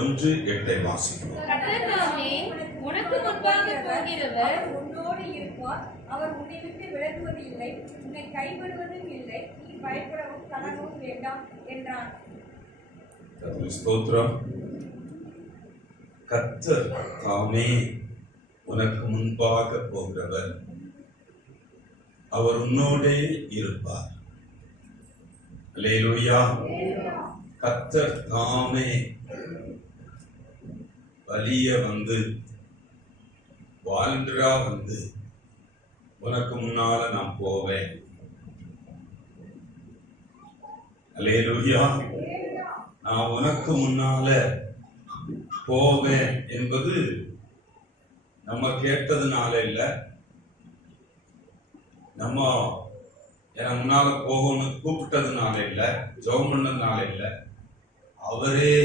1:8 வாசிக்கிறோம். உனக்கு முன்பாக போகிறவர் உன்னோடு இருப்பார், அவர் உன்னை விட்டு விலகுவது இல்லை, உன்னை கைவிடுவதும் இல்லை, நீ பயப்படவும் கலங்கவும் வேண்டாம் என்றான். ஸ்தோத்திரம். கர்த்தர் தாமே உனக்கு முன்பாக போகிறவர், அவர் உன்னோடே இருப்பார். அல்லேலூயா. கர்த்தர் தாமே வலிய வந்து வாலண்டரா வந்து உனக்கு முன்னால நான் போவேன். அல்லேலூயா. நான் உனக்கு முன்னால போவேன் என்பது நம்ம கேட்டதுனால இல்ல, நம்ம என முன்னால போகணும் கூப்பிட்டதுனால இல்ல, ஜெபம் பண்ணதுனால இல்ல, அவரே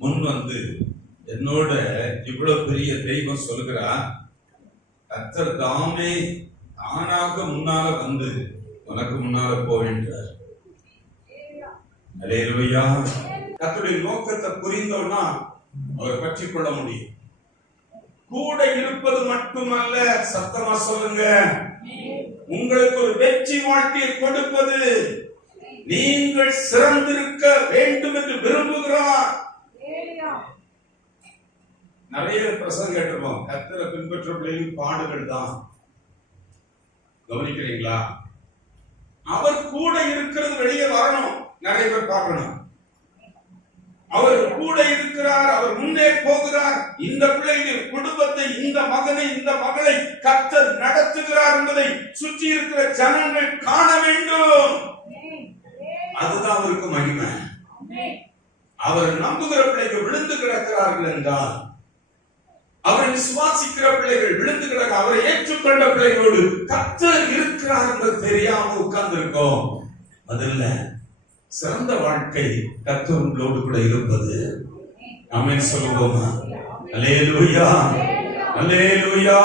முன் வந்து என்னோட இவ்வளவு பெரிய தெய்வம் சொல்கிறா, கர்த்தர் தாமே தானாக முன்னால வந்து உனக்கு முன்னால போகின்றார். அல்லேலூயா. கர்த்தருடைய நோக்கத்தை புரிந்தோம்னா அவர் பற்றி கொள்ள முடியும். கூட இருப்பது மட்டுமல்ல, சத்தமா சொல்லுங்க, உங்களுக்கு ஒரு வெற்றி வாழ்க்கையை கொடுப்பது, நீங்கள் சிறந்திருக்க வேண்டும் என்று விரும்புகிறார். நிறைய பிரசங்கம் கேட்டிருப்போம், கர்த்தரை பின்பற்ற பிள்ளைகளும் பாடுகள் தான். கவனிக்கிறீங்களா? அவர் கூட இருக்கிறது வெளியே வரணும், நிறைய பேர் பார்க்கணும். அவர் கூட இருக்கிறார், அவர் முன்னே போகிறார், இந்த பிள்ளைகளின் குடும்பத்தை, இந்த மகனை, இந்த மகளை கர்த்தர் நடத்துகிறார் என்பதை சுற்றி இருக்கிற ஜனங்கள் காண வேண்டும். அதுதான் அவருக்கு மகிமை. அவர் நம்புகிற பிள்ளைகள் விழுந்து கிடக்கிறார்கள் என்றால், அவரை விசுவாசிக்கிற பிள்ளைகள் விழுந்து கிடக்க, அவரை ஏற்றுக்கொண்ட பிள்ளைகளோடு கர்த்தர் இருக்கிறார் என்பது தெரியாம உட்கார்ந்து இருக்கோம். அதில்ல சிறந்த வாழ்க்கை கர்த்தரோடு கூட இருப்பது. ஆமென் சொல்லுவோமா? அல்லேலூயா, அல்லேலூயா.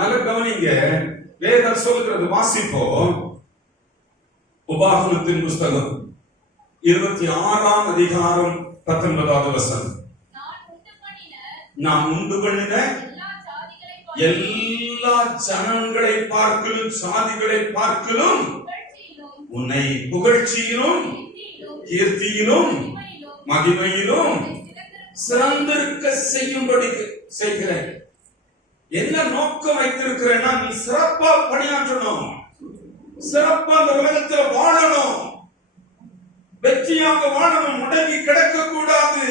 நல்ல கவனிங்க, வேதம் சொல்கிறது, வாசிப்போம். உபாகமத்தின் புஸ்தகம் 26ஆம் அதிகாரம் 19வது வசனம். நான் உண்டு பண்ணின எல்லா ஜனங்களை பார்க்கலும் சாதிகளை பார்க்கலும் உன்னை புகழ்ச்சியிலும் கீர்த்தியிலும் மகிமையிலும் சிறந்திருக்க செய்யும்படி செய்கிறேன். என்ன நோக்கம் வைத்திருக்கிறேன்னா, நீ சிறப்பா பணியாற்றணும், சிறப்பா அந்த உலகத்தில் வாழணும், வெற்றியாக வாழணும், முடங்கி கிடக்க கூடாது.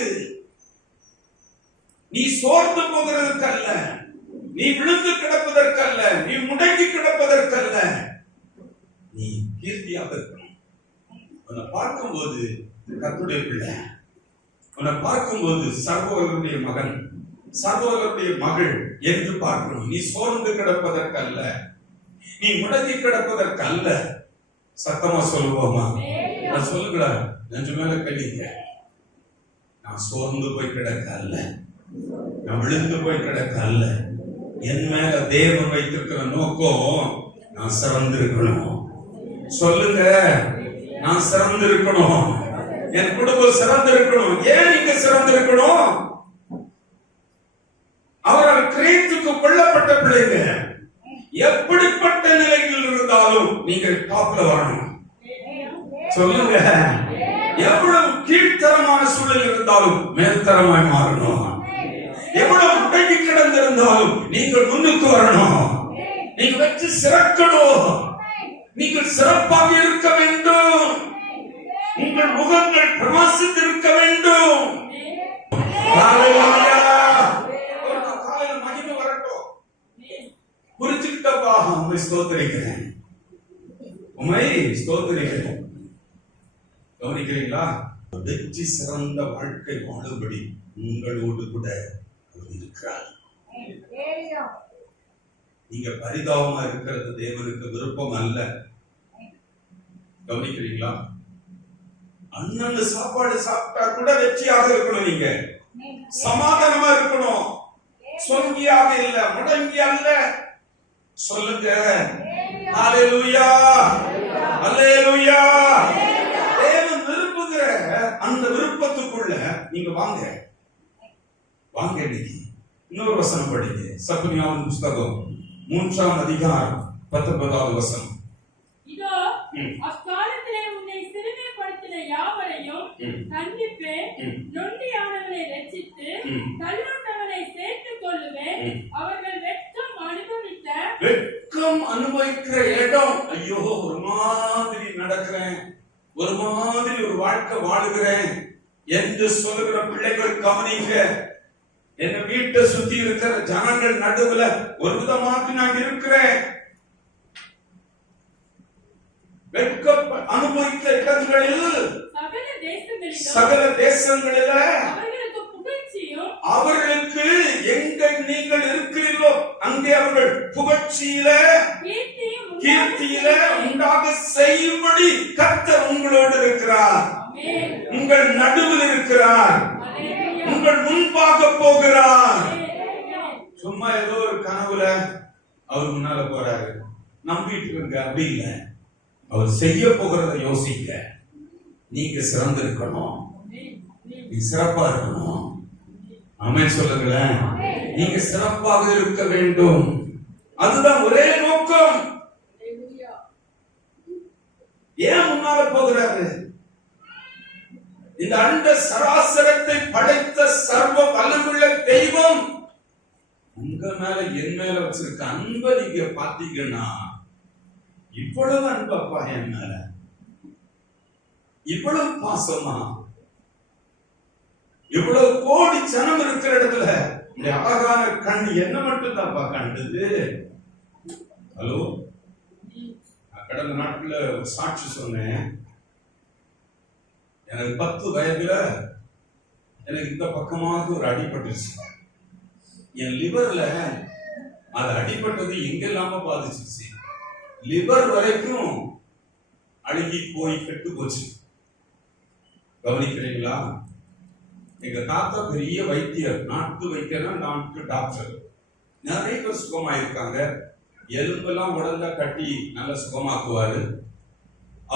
நீ சோர்ந்து போகிறதற்கல்ல, நீ விழுந்து கிடப்பதற்கல்ல, நீ முடங்கி கிடப்பதற்கல்ல, நீ கீர்த்தியாக இருக்கணும். உன்னை பார்க்கும்போது கர்த்தருடைய பிள்ளை, உன்னை பார்க்கும்போது சகோதரனுடைய மகன், சகோதரனுடைய மகள் என்று பார்க்கணும். நீ சோர்ந்து கிடப்பதற்கல்ல, நீ முடங்கி கிடப்பதற்கல்ல. சத்தமா சொல்லுவோமா? நான் சொல்லுங்களா, நெஞ்சு மேல கழிங்க. நான் சோர்ந்து போய் கிடக்க அல்ல, நான் விழுந்து போய் கிடக்க அல்ல. என் மேல தேவன் வைத்திருக்கிற நோக்கம், நான் சிறந்திருக்கணும். சொல்லுங்க, நான் சிறந்திருக்கணும், என் குடும்பம் சிறந்திருக்கணும். ஏன் நீங்க சிறந்திருக்கணும்? அவரால் கிரேத்துக்கு கொல்லப்பட்ட பிள்ளைங்க, எப்படிப்பட்ட நிலையில் இருந்தாலும் நீங்கள் டாப்ல வரணும். சொல்லுங்க, எவ்வளவு கீழ்த்தரமான சூழல் இருந்தாலும் மேல்தரமாய் மாறணும். எவ்வளவு முடங்கி கிடந்திருந்தாலும் நீங்கள் முன்னுக்கு வரணும். நீங்க வச்சு சிறக்கணும். நீங்கள் சிறப்பாக இருக்க வேண்டும். உங்கள் முகங்கள் பிரகாசித்திருக்க வேண்டும். காலையில் மகிமை வரட்டும். புரிஞ்சுக்கிட்டப்பா, உண்மை ஸ்தோத்திரிக்கிறேன், உண்மை ஸ்தோத்திரிக்கிறேன். கவனிக்கிறீங்களா? வெற்றி சிறந்த வாழ்க்கை வாழும்படி உங்களோடு கூட இருக்கிறார். நீங்க பரிதாபமா இருக்கிறது தேவனுக்கு விருப்பம் அல்ல. கவனிக்கிறீங்களா? அண்ணன் சாப்பாடு சாப்பிட்டா கூட வெற்றியாக இருக்கணும். நீங்க சமாதானமா இருக்கணும். சொங்கியாக இல்ல, முடங்கி அல்ல. சொல்லுங்க, ஹல்லேலூயா. அல்லேலூயா. தேவன் விரும்புகிற அந்த விருப்பத்துக்குள்ள நீங்க வாங்க வாங்க. இன்னைக்கு இன்னொரு வசனம் படிங்க. சப்பனியாவின் புஸ்தகம் 3ஆம் அதிகாரம் 19வது வசனம். இதோ அக்காலத்திலே உன்னை சிறுமைப்படுத்தின யாவரையும் கண்டிப்பேன், நொண்டியானவனை ரட்சித்து தள்ளுண்டவனை சேர்த்துக் கொள்ளுவேன். அவர்கள் வெட்கம் அனுபவிக்கிற இடம், ஐயோ ஒரு மாதிரி நடக்கிறேன், ஒரு மாதிரி ஒரு வாழ்க்கை வாழுகிறேன் என்று சொல்லுகிற பிள்ளைகள் கவனிங்க. என் வீட்டை சுத்தி இருக்கிற ஜனங்கள் நடுவுல ஒரு விதமாக நான் இருக்கிறேன். வெட்கம் அனுபவித்த இடங்களில் சகல தேசங்களில் அவர்களுக்கு எங்க நீங்கள் இருக்கிறீர்களோ அங்கே அவர்கள் புகழ்ச்சியில கீர்த்தியில உண்டாக செய்யும்படி கர்த்தர் உங்களோடு இருக்கிறார், உங்கள் நடுவில் இருக்கிறார், உங்கள் முன்பாக போகிறார். சும்மா ஏதோ ஒரு கனவுல அவர் முன்னால போறாரு நம்பிட்டு இருங்க, அப்படி இல்லை. அவர் செய்ய போகிறத யோசிக்க. நீங்க சிறந்திருக்கணும், நீ சிறப்பா இருக்கணும். ஆமென் சொல்லுங்களேன். நீங்க சிறப்பாக இருக்க வேண்டும், அதுதான் ஒரே நோக்கம். ஏன் முன்னால போகிறாரு? இந்த அண்ட சராசரத்தை படைத்த சர்வ வல்லமுள்ள தெய்வம் உங்க மேல என் மேல வச்சிருக்க அன்பை நீங்க பாத்தீங்கன்னா, இவ்வளவு அன்பப்பா என் மேல, இவ்வளவு பாசமா, இவ்வளவு கோடி ஜனம் இருக்கிற இடத்துல இந்த அழகான கண் என்ன மட்டும் தான்ப்பா கண்டது? ஹலோ, கடந்த நாட்கள்ல ஒரு சாட்சி சொன்னேன். எனக்கு 10 வயதுல எனக்கு இந்த பக்கமாக ஒரு அடிபட்டுச்சு. என் லிவர்ல அது அடிபட்டது எங்கெல்லாம பாதிச்சிருச்சு. லிவர் வரைக்கும் அழுகி போய் கெட்டு போச்சு. கவனிக்கிறீங்களா? எங்க தாத்தா பெரிய வைத்தியர், நாட்டு வைத்தியர், நாட்டு டாக்டர். நிறைய பேர் சுகமாயிருக்காங்க. எலும்பெல்லாம் உடல்ல கட்டி நல்லா சுகமாக்குவாரு.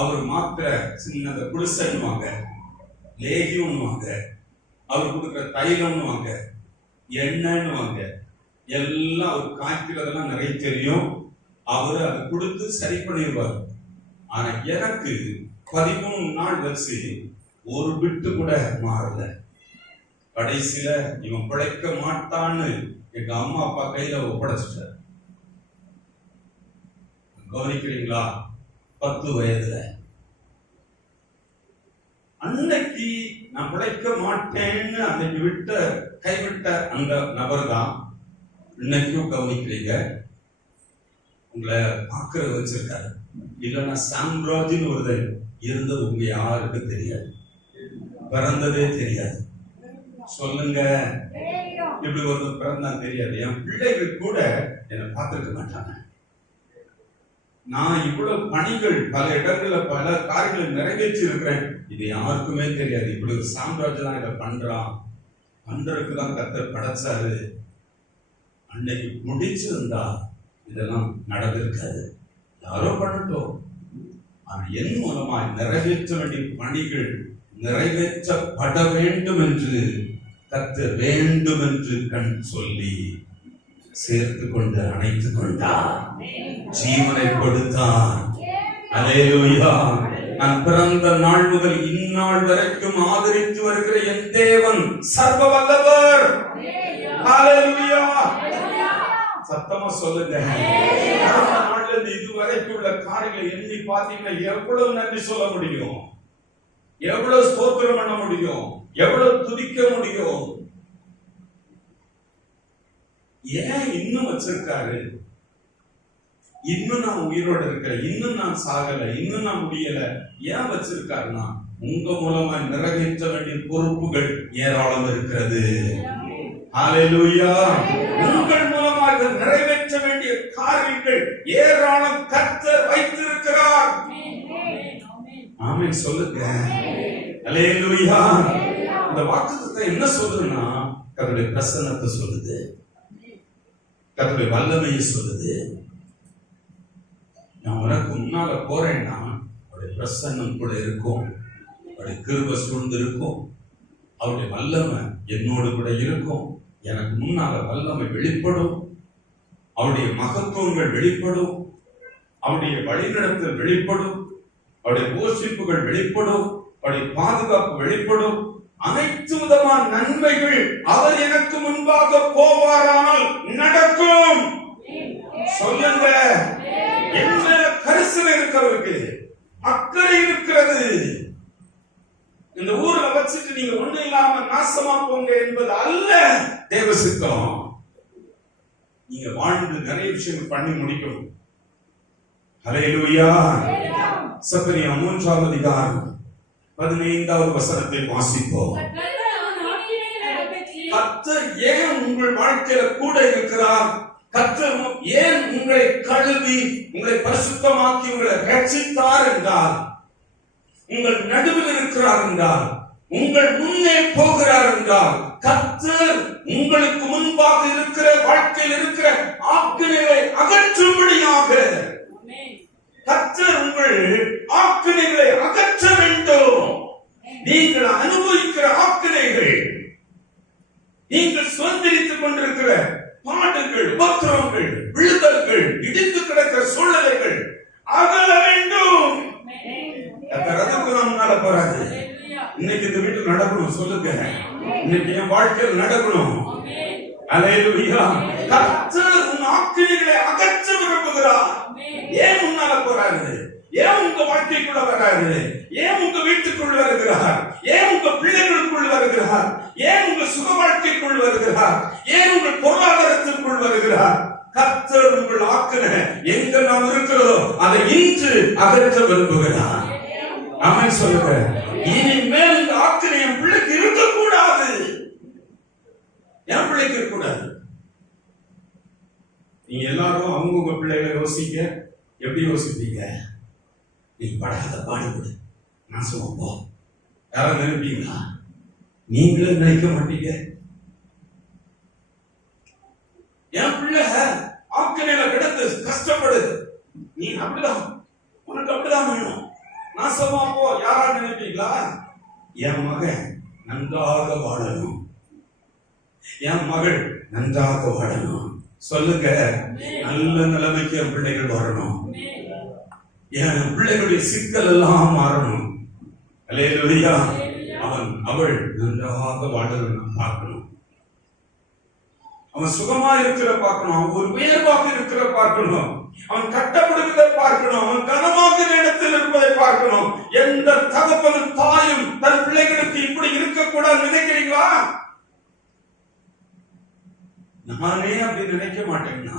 அவர் மாத்திரை சின்ன குடிசைன்னுவாங்க, லேகியம்னுவாங்க, அவர் கொடுக்குற தைலம்னுவாங்க, எண்ணெய்னுவாங்க, எல்லாம் அவர் காய்க்கிறதெல்லாம் நிறைய தெரியும். அவரு அதை கொடுத்து சரி பண்ணிடுவார். ஆனா எனக்கு 13 நாள் வச்சு ஒரு பிட்டு கூட மாறல. கடைசியில இவன் பிழைக்க மாட்டான்னு எங்க அம்மா அப்பா கையில ஒப்படைச்சிட்டார். கவனிக்கிறீங்களா? 10 வயதுல அன்னைக்கு நான் பிழைக்க மாட்டேன்னு அன்னைக்கு கைவிட்ட அந்த நபர் தான் இன்னைக்கும் கவனிக்கிறீங்க. உங்களை பாக்குற வச்சிருக்காரு. இல்லைன்னா சாம்ராஜ்னு ஒருத்தர் இருந்தது உங்க யாருக்கு தெரியாது, பிறந்ததே தெரியாது. சொல்லுங்க, இப்படி ஒருத்தர் பிறந்தா தெரியாது. என் பிள்ளைகள் கூட என்னை பார்த்திருக்க மாட்டாங்க. நான் இவ்வளவு பணிகள் பல இடங்கள்ல பல காரியங்களை நிறைவேற்றி இருக்கிறேன். இது யாருக்குமே தெரியாது. இப்படி ஒரு சாம்ராஜ்யம் தான் இதை பண்றான், பண்றதுக்கு தான் கர்த்தர் படைச்சாரு. அன்னைக்கு முடிச்சிருந்தா இதெல்லாம் நடந்திருக்காது. யாரோ பண்ணட்டும், ஆனா என் மூலமா நிறைவேற்ற வேண்டிய பணிகள் நிறைவேற்றப்பட வேண்டும் என்று கர்த்தர் வேண்டும் என்று கண் சொல்லி சேர்த்து கொண்டு அணைத்துக் கொண்டார், ஜீவனை கொடுத்தார். அல்லேலூயா. நான் பிறந்த நாள் முதல் இந்நாள் வரைக்கும் ஆதரித்து வருகிற என் தேவன் சர்வ வல்லவர். அல்லேலூயா. சத்தமா சொல்லுங்க. நாள்ல இருந்து இதுவரைக்கும் உள்ள காரியங்களை எண்ணி பார்த்தீங்கன்னா எவ்வளவு நன்றி சொல்ல முடியும், எவ்வளவு ஸ்தோத்திரம் பண்ண முடியும், எவ்வளவு துதிக்க முடியும். ஏன் இன்னும் வச்சிருக்காரு? இன்னும் நான் உயிரோட இருக்கிறேன், இன்னும் நான் சாகல, இன்னும் நான் முடியல. ஏன் வச்சிருக்காருன்னா உங்க மூலமா நிறைவேற்ற வேண்டிய பொறுப்புகள் ஏராளம் இருக்கிறது. ஹல்லேலூயா. உங்கள் மூலமாக நிறைவேற்ற வேண்டிய காரியங்கள் ஏராளம் கர்த்தர் வைத்திருக்கிறார். ஆமென் சொல்லுங்க. ஹல்லேலூயா. இந்த வாக்குத்தத்தம் என்ன சொல்லுதுன்னா கர்த்தருடைய பிரசன்னத்தை சொல்லுது, கர்த்தருடைய வல்லமையை சொல்லுது. நான் உனக்கு முன்னால போறேன்னா அவருடைய பிரசன்னம் கூட இருக்கும், அவருடைய கிருபை சூழ்ந்து இருக்கும், அவருடைய வல்லமை என்னோடு கூட இருக்கும். எனக்கு முன்னால வல்லமை வெளிப்படும், அவருடைய மகத்துவங்கள் வெளிப்படும், அவருடைய வழிநடத்தல் வெளிப்படும், அவருடைய போஷிப்புகள் வெளிப்படும், அவருடைய பாதுகாப்பு வெளிப்படும். அனைத்து விதமான நன்மைகள் அவர் எனக்கு முன்பாக போவாரானால் நடக்கும். சொல்லுங்க, என்ன கரிசனை இருக்கிறவருக்கு, அக்கறை இருக்கிறது. இந்த ஊர்ல வச்சுட்டு நீங்க ஒண்ணு இல்லாம நாசமா போங்க என்பது அல்ல தேவ சித்தம். நீங்க வாழ்ந்து நிறைய விஷயங்கள் பண்ணி முடிக்கணும். ஹல்லேலூயா. சகரியா 3ஆம் அதிகாரம் 15வது வசனத்தை வாசிப்போம். கர்த்தர் ஏன் உங்கள் வாழ்க்கையில கூட இருக்கிறார்? கர்த்தர் ஏன் உங்களை கழுவி உங்களை பரிசுத்தமாக்கி உங்களை ரட்சித்தார் என்றால், உங்கள் நடுவில் இருக்கிறார் என்றால், உங்கள் முன்னே போகிறார் என்றால், கர்த்தர் உங்களுக்கு முன்பாக இருக்கிற வாழ்க்கையில் இருக்கிற ஆக்கினைகளை அகற்றும்படியாக கர்த்தர் உங்கள் ஆக்கினைகளை அகற்ற வேண்டும். நீங்கள் அனுபவிக்கிற ஆக்கினைகள், நீங்கள் சுதந்திரித்துக் கொண்டிருக்கிற பாடுகள், உபத்திரவங்கள், விழுதல்கள், இடிந்து கிடக்கிற சூழ்நிலைகள் அகல வேண்டும். முன்னால போறாரு. இன்னைக்கு இந்த வீட்டுக்கு நடக்கணும். சொல்லுங்க, இன்னைக்கு என் வாழ்க்கையில் நடக்கணும். அல்லேலூயா. கர்த்தர் உன் ஆக்கினைகளை அகற்ற விரும்புகிறார். ஏன் முன்னால போறாரு? ஏன் உங்க வாழ்க்கைக்குள்ள வராரு? ஏன் உங்க வீட்டுக்குள் வருகிறார்? ஏன் உங்க பிள்ளைகளுக்குள் வருகிறார்? ஏன் உங்க சுக வாழ்க்கைக்குள் வருகிறார்? ஏன் உங்கள் பொருளாதாரத்திற்குள் வருகிறார்? கர்த்தர் உங்கள் ஆக்கினை எங்கெல்லாம் இருக்கிறதோ அதை இன்று அகற்ற விரும்புகிறார். ஆமென் சொல்லுங்க. இனிமேல் இந்த ஆக்கினை என் பிள்ளைக்கு இருக்கக்கூடாது. என் பிள்ளைக்கு இருக்கக்கூடாது. நீங்க எல்லாரும் அவங்க பிள்ளைகளை யோசிக்க. எப்படி யோசிப்பீங்க? நீ படாத பாடுபடு, நான் சொல்லுப்போ. யாரும் நினைப்பீங்களா? நீங்களும் நினைக்க மாட்டீங்க. என் பிள்ளை ஆக்கினையில கிடந்து கஷ்டப்படுது, நீ அப்படிதான், உனக்கு அப்படிதான் வேணும், நாசமா போ. யாரா நினைப்பீங்களா? என் மகன் நன்றாக வாழணும், என் மகள் நன்றாக வாழணும். சொல்லுங்க, நல்ல நிலைமைக்கு என் பிள்ளைகள் வரணும், என் பிள்ளைகளுடைய சிக்கல் எல்லாம் மாறணும். அல்லேலூயா. அவன் அவள் நன்றாக வாழணும் பார்க்கணும், அவன் சுகமா இருக்கிற பார்க்கணும், அவன் ஒரு உயர்வாக இருக்கிற பார்க்கணும், அவன் கட்டப்படுவதை பார்க்கணும், அவன் கனமாக இடத்தில் இருப்பதை பார்க்கணும். எந்த தகப்பனும் தாயும் தன் பிள்ளைகளுக்கு இப்படி இருக்கக்கூடாது நினைக்கிறீங்களா? நானே அப்படி நினைக்க மாட்டேன்னா,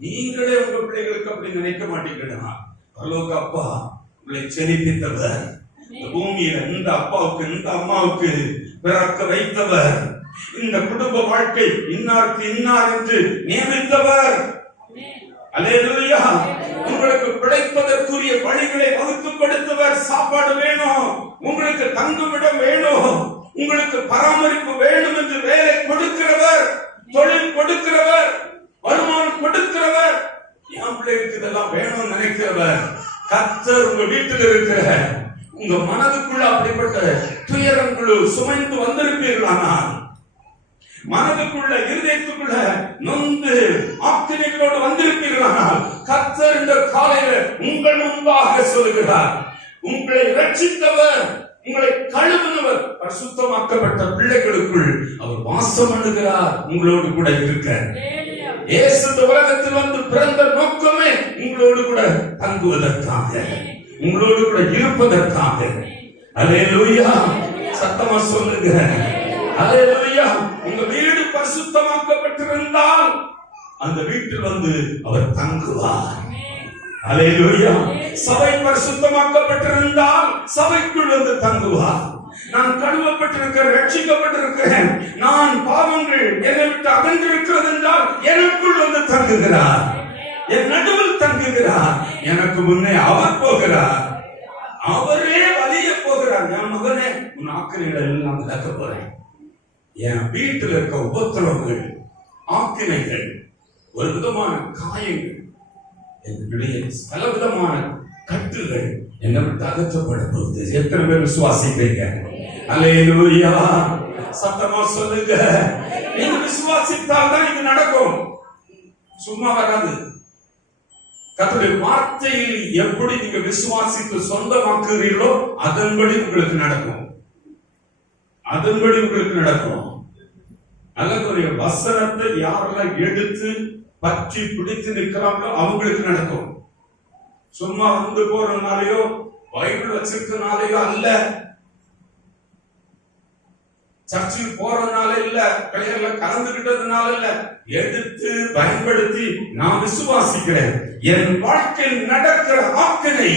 நீங்களே உங்க பிள்ளைகளுக்கு அப்படி நினைக்க மாட்டீங்கன்னா, பரலோக அப்பா உங்களை செழிப்பித்தவர், பூமியில இந்த அப்பாவுக்கு இந்த அம்மாவுக்கு பிறக்க வைத்தவர், இந்த குடும்ப வாழ்க்கை இன்னாருக்கு இன்னார் என்று நியமித்தவர். அல்லேலூயா. உங்களுக்கு பிழைப்பதற்குரிய வழிகளை வகுத்து கொடுத்தவர். சாப்பாடு வேணும், உங்களுக்கு தங்குமிடம் வேணும், உங்களுக்கு பராமரிப்பு வேணும் என்று வேலை கொடுக்கிறவர், தொழில் கொடுக்கிறவர், வருமானம் கொடுக்கிறவர், என் பிள்ளைகளுக்கு இதெல்லாம் வேணும்னு நினைக்கிறவர். கர்த்தர் உங்க வீட்டில் இருக்கிற உங்க மனதுக்குள்ள அப்படிப்பட்ட துயரங்குழு சுமைந்து வந்திருப்பீர்களானால், மனதுக்குள்ள இருதயத்துக்குள்ள நொந்து ஆக்கினைகளோடு வந்திருப்பீர்களானால், கர்த்தர் இந்த காலையில உங்கள் முன்பாக சொல்லுகிறார், உங்களை ரட்சித்தவர், உங்களை கழுவினவர், பரிசுத்தமாக்கப்பட்ட பிள்ளைகளுக்குள் அவர் வாசம் பண்ணுகிறார், உங்களோடு கூட இருக்க. இயேசு இந்த உலகத்தில் வந்து பிறந்த நோக்கமே உங்களோடு கூட தங்குவதற்காக, உங்களோடு கூட இருப்பதற்காக. அல்லேலூயா. சத்தமா சொல்லுங்க. அல்லேலூயா. உங்க வீடு பரிசுத்தமாக்கப்பட்டிருந்தால் அந்த வீட்டில் வந்து அவர் தங்குவார். அல்லேலூயா. சபை பரிசுத்தமாக்கப்பட்டிருந்தால் சபைக்குள் வந்து தங்குவார். நான் கழுவப்பட்டிருக்கிறேன், ரட்சிக்கப்பட்டிருக்கிறேன், நான் பாவங்கள் என்னை விட்டு அகன்றிருக்கிறது என்றால் எனக்குள் வந்து தங்குகிறார், என் நடுவில் தங்குகிறார். எனக்கு முன்னே அவர் போகிறார், அவரே வலிய போகிறார். என் மகனே, உன் ஆக்கினைகளை எல்லாம் விளக்க போறேன். என் வீட்டில் இருக்க உபத்திரவங்கள், ஆக்கினைகள், ஒரு விதமான காயங்கள், என்னுடைய பல விதமான கட்டுகள் என்னை விட்டு அகற்றப்பட போகுது. எத்தனை பேர் விசுவாசிக்கிறீங்க? அல்லேலூயா. சத்தமா சொல்லுங்க. நீங்க விசுவாசித்தால் தான் இது நடக்கும், சும்மா வராது. கர்த்தருடைய வார்த்தையில் எப்படி நீங்க விசுவாசித்து சொந்தமாக்குறீர்களோ அதன்படி உங்களுக்கு நடக்கும், அதன்படி உங்களுக்கு நடக்கும். அல்லது வசனத்தை யாரெல்லாம் எடுத்து பற்றி பிடித்து நிற்கிறாங்களோ அவங்களுக்கு நடக்கும். சும்மா வந்து போறதுனாலயோ பைபிள் வச்சிருக்கனாலயோ அல்ல, சர்ச்சுக்கு போறதுனால இல்ல, பெயர்ல கலந்துகிட்டதுனால இல்ல, எடுத்து பயன்படுத்தி நான் விசுவாசிக்கிறேன். என் வாழ்க்கையில் நடக்கிற ஆக்கினை,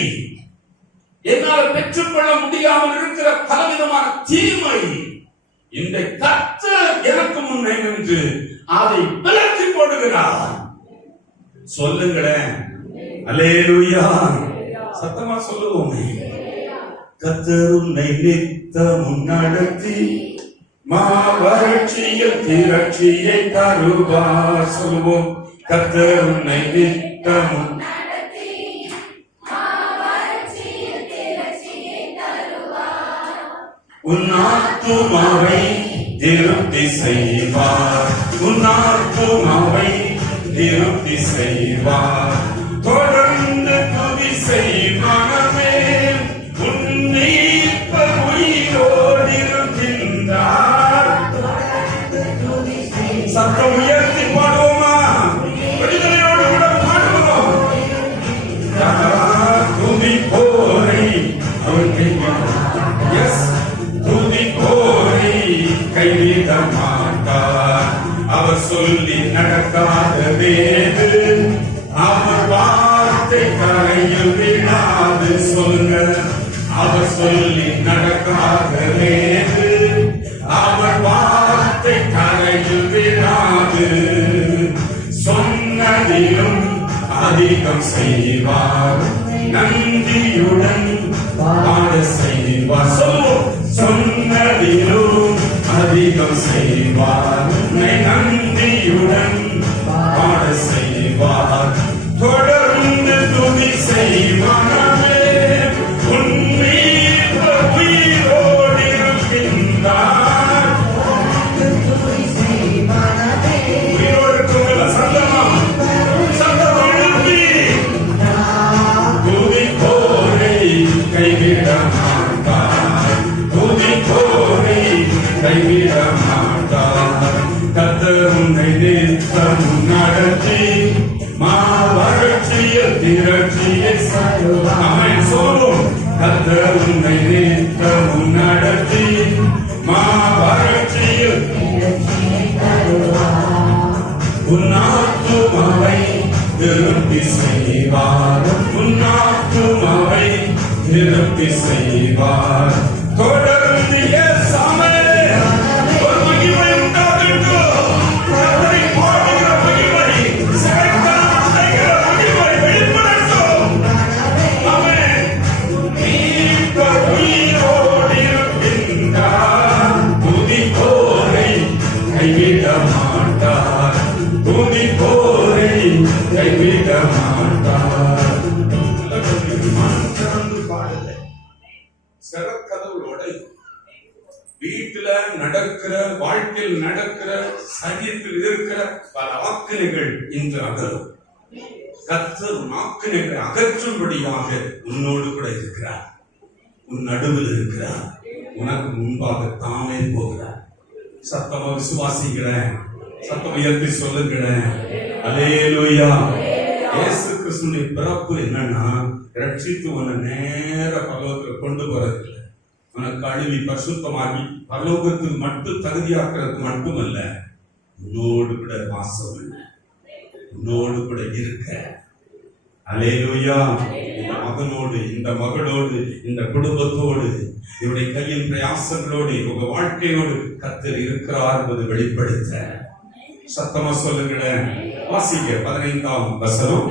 என்னால் பெற்றுக்கொள்ள முடியாமல் இருக்கிற பலவிதமான தீமை, இந்த கர்த்தர் எனக்கு முன்னே நின்று அதை விலக்கி போடுகிறார். சொல்லுங்களேன். அல்லேலூயா. சத்தமா சொல்லுவோமே. கர்த்தர் உன்னை நித்தமும் நடத்தி மாவறட்சியில் திரட்சியை தருவார். சொல்லுவோம். கர்த்தர் உன்னை நித்தமும் உன் ஆத்துமாவை திருப்தி செய்வார், உன் ஆத்துமாவை திருப்தி செய்வார். தொடர்ந்து துதி செய்வானமே, உன் மீட்பர் உயிரோடு இருக்கின்றார். சத்தம் உயர்த்தி பாடுவோமா? விடுதலையோடு கூட பாடுவோம். துதி போரை அவன் எஸ் துதி போரை கைவிட மாட்டார். அவர் சொல்லி நடக்காத வேறு, அவர் வார்த்தை கரையில் விடாது. சொல்லுங்க. அவர் சொல்லி நடக்காத வேறு, அவர் வார்த்தை கரையில் விடாது. சொன்னதிலும் அதிகம் செய்வார், நன்றியுடன் பாட செய்வார். சொல்லுவோம். சொன்னதிலும் அதிகம் செய்வார், நன்றியுடன் பாட செய்வார். தொடர்ந்து துதி செய்வானே, உன் மீட்பர் உயிரோடு இருக்கின்றார். உயிரோடு இருக்குமில்ல சத்தமா சத்தம் எழுப்பி துதி போரை கைவிட மாட்டார், துதி போரை கைவிட மாட்டார். கர்த்தர் உன்னை நித்தமும் நடத்தி மாவறட்சியில் திரட்சியை தருவார். ஆமென். சொல்லுவோம். கர்த்தர் உன்னை நித்தமும் நடத்தி மாவறட்சியில் திரட்சியை தருவார். உன் ஆத்துமாவை திருப்தி செய்வார், உன் ஆத்துமாவை திருப்தி செய்வார். தொடர்ந்து இயேசுவே ஒரு மகிமை உண்டாகட்டும். கர்த்தரை பாடுகிற மகிமை, சிறைத்தனம் அடைகிற மகிமை வெளிப்படட்டும். ஆமென். மீட்பர் உயிரோடு இருக்கின்றார், துதி போரை கைவிட மாட்டார், துதி போரை கைவிட மாட்டார். சிறக்கதவுகளோட வீட்டுல நடக்கிற, வாழ்க்கையில் நடக்கிற, சரீரத்தில் இருக்கிற பல ஆக்கினைகள் இன்று அகலும். கர்த்தர் ஆக்கினைகளை அகற்றும்படியாக உன்னோடு கூட இருக்கிறார், உன் நடுவில் இருக்கிறார், உனக்கு முன்பாக தாமே போகிறார். சத்தமா விசுவாசிக்கிறேன். சத்தம் உயர்த்தி சொல்லுகிறேன். அல்லேலூயா. இயேசு கிறிஸ்துவின் பிறப்பு என்னன்னா, ரட்சித்து உன்னை நேர பரலோகத்தில் கொண்டு போறது இல்லை, உனக்கு கழுவி பரிசுத்தமாகி பரலோகத்துக்கு மட்டும் தகுதியாக்குறது மட்டுமல்ல, உன்னோடு கூட வாசம் இல்லை, உன்னோடு கூட இருக்க. அல்லேலூயா. இந்த மகனோடு, இந்த மகளோடு, இந்த குடும்பத்தோடு, இவருடைய கையின் பிரயாசங்களோடு, உங்க வாழ்க்கையோடு கர்த்தர் இருக்கிறார் என்பது வெளிப்படுத்த. சத்தமா சொல்லுங்களேன். வாசிக்க 15ஆம் வசனம்.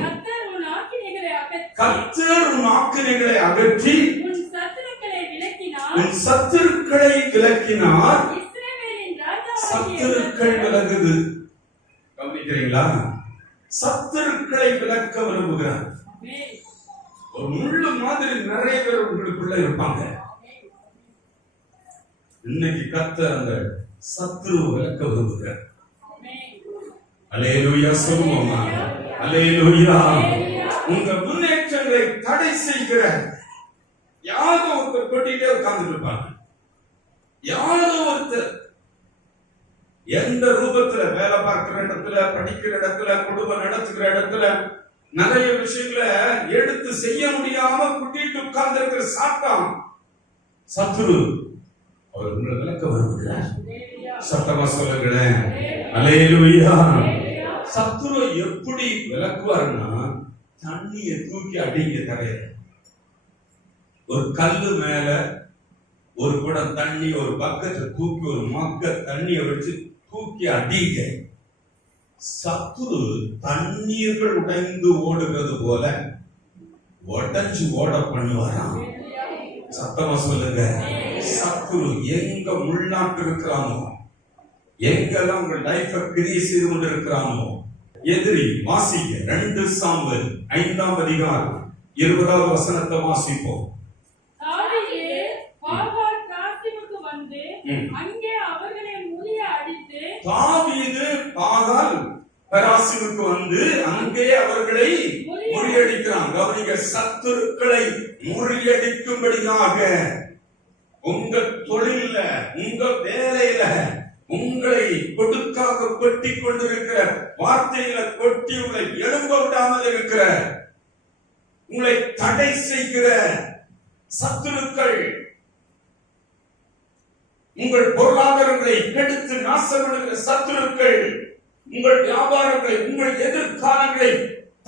கர்த்தர் உன் ஆக்கினைகளை அகற்றி உன் சத்துருக்களை விலக்கினார், உன் சத்துருக்களை விலக்கினார். இஸ்ரவேலின் ராஜாவாகிய சத்துருக்கள் விலகுது. கவனிக்கிறீங்களா? சத்துருக்களை விலக்க விரும்புகிறார். ஆமென். ஒரு முள்ளு மாதிரி நிறைய பேர் உங்களுக்குள்ள இருப்பாங்க. இன்னைக்கு கர்த்தர் அந்த சத்துரு விலக்க விரும்புகிறார். அல்லேலூயா சொல்லுவோமா? அல்லேலூயா. உங்க முன்னேற்றங்களை தடை செய்கிற யாரோ ஒருத்தர் கொட்டிட்டே உட்கார்ந்து இருப்பாங்க. யாரோ ஒருத்தர் எந்த ரூபத்துல வேலை பார்க்கிற இடத்துல, படிக்கிற இடத்துல, குடும்பம் நடத்துகிற இடத்துல நிறைய விஷயங்களை எடுத்து செய்ய முடியாம குட்டிட்டு உட்கார்ந்து இருக்கிற சாத்தான் சத்துரு அவர் உங்களை விளக்க விரும்புகிறார். சத்தமா சொல்லுங்களேன். அல்லேலூயா. சத்துரு எப்படி விளக்குவாருன்னா, தண்ணியை தூக்கி அடிங்க தரையில. ஒரு கல்லு மேல ஒரு குடம் தண்ணி, ஒரு பக்கத்தை தூக்கி ஒரு மக்க தண்ணியை வச்சு தூக்கி அடிங்க. சத்துரு தண்ணீர்கள் உடைந்து ஓடுகிறது போல உடைஞ்சு ஓட பண்ணுவாராம். சத்தமா சொல்லுங்க. சத்துரு எங்க உள்நாட்டு இருக்கிறானோ, எங்கெல்லாம் உங்க லைஃப கிரியை செய்து கொண்டு இருக்கிறானோ, எதிரி வாசிக்க 2 சாமுவேல் 5ஆம் அதிகாரம் 20வது வசனத்தை வாசிப்போம். தாவீது பாகால் காசிமுக்கு வந்து அங்கே அவர்களை முறிய அடித்து, தாவீது பாகால் பெராசிமுக்கு வந்து அங்கே அவர்களை முறியடிக்கிறான். கவனிங்க, சத்துருக்களை முறியடிக்கும்படியாக உங்க தொழில, உங்க வேலையில, உங்களை கொடுக்காக கொட்டி கொண்டிருக்கிற வார்த்தைகளை கொட்டி உங்களை எழும்ப விடாமல் இருக்கிற, உங்களை தடை செய்கிற சத்துருக்கள், உங்கள் பொருளாதாரங்களை கெடுத்து நாசப்படுகிற சத்துருக்கள், உங்கள் வியாபாரங்களை, உங்கள் எதிர்காலங்களை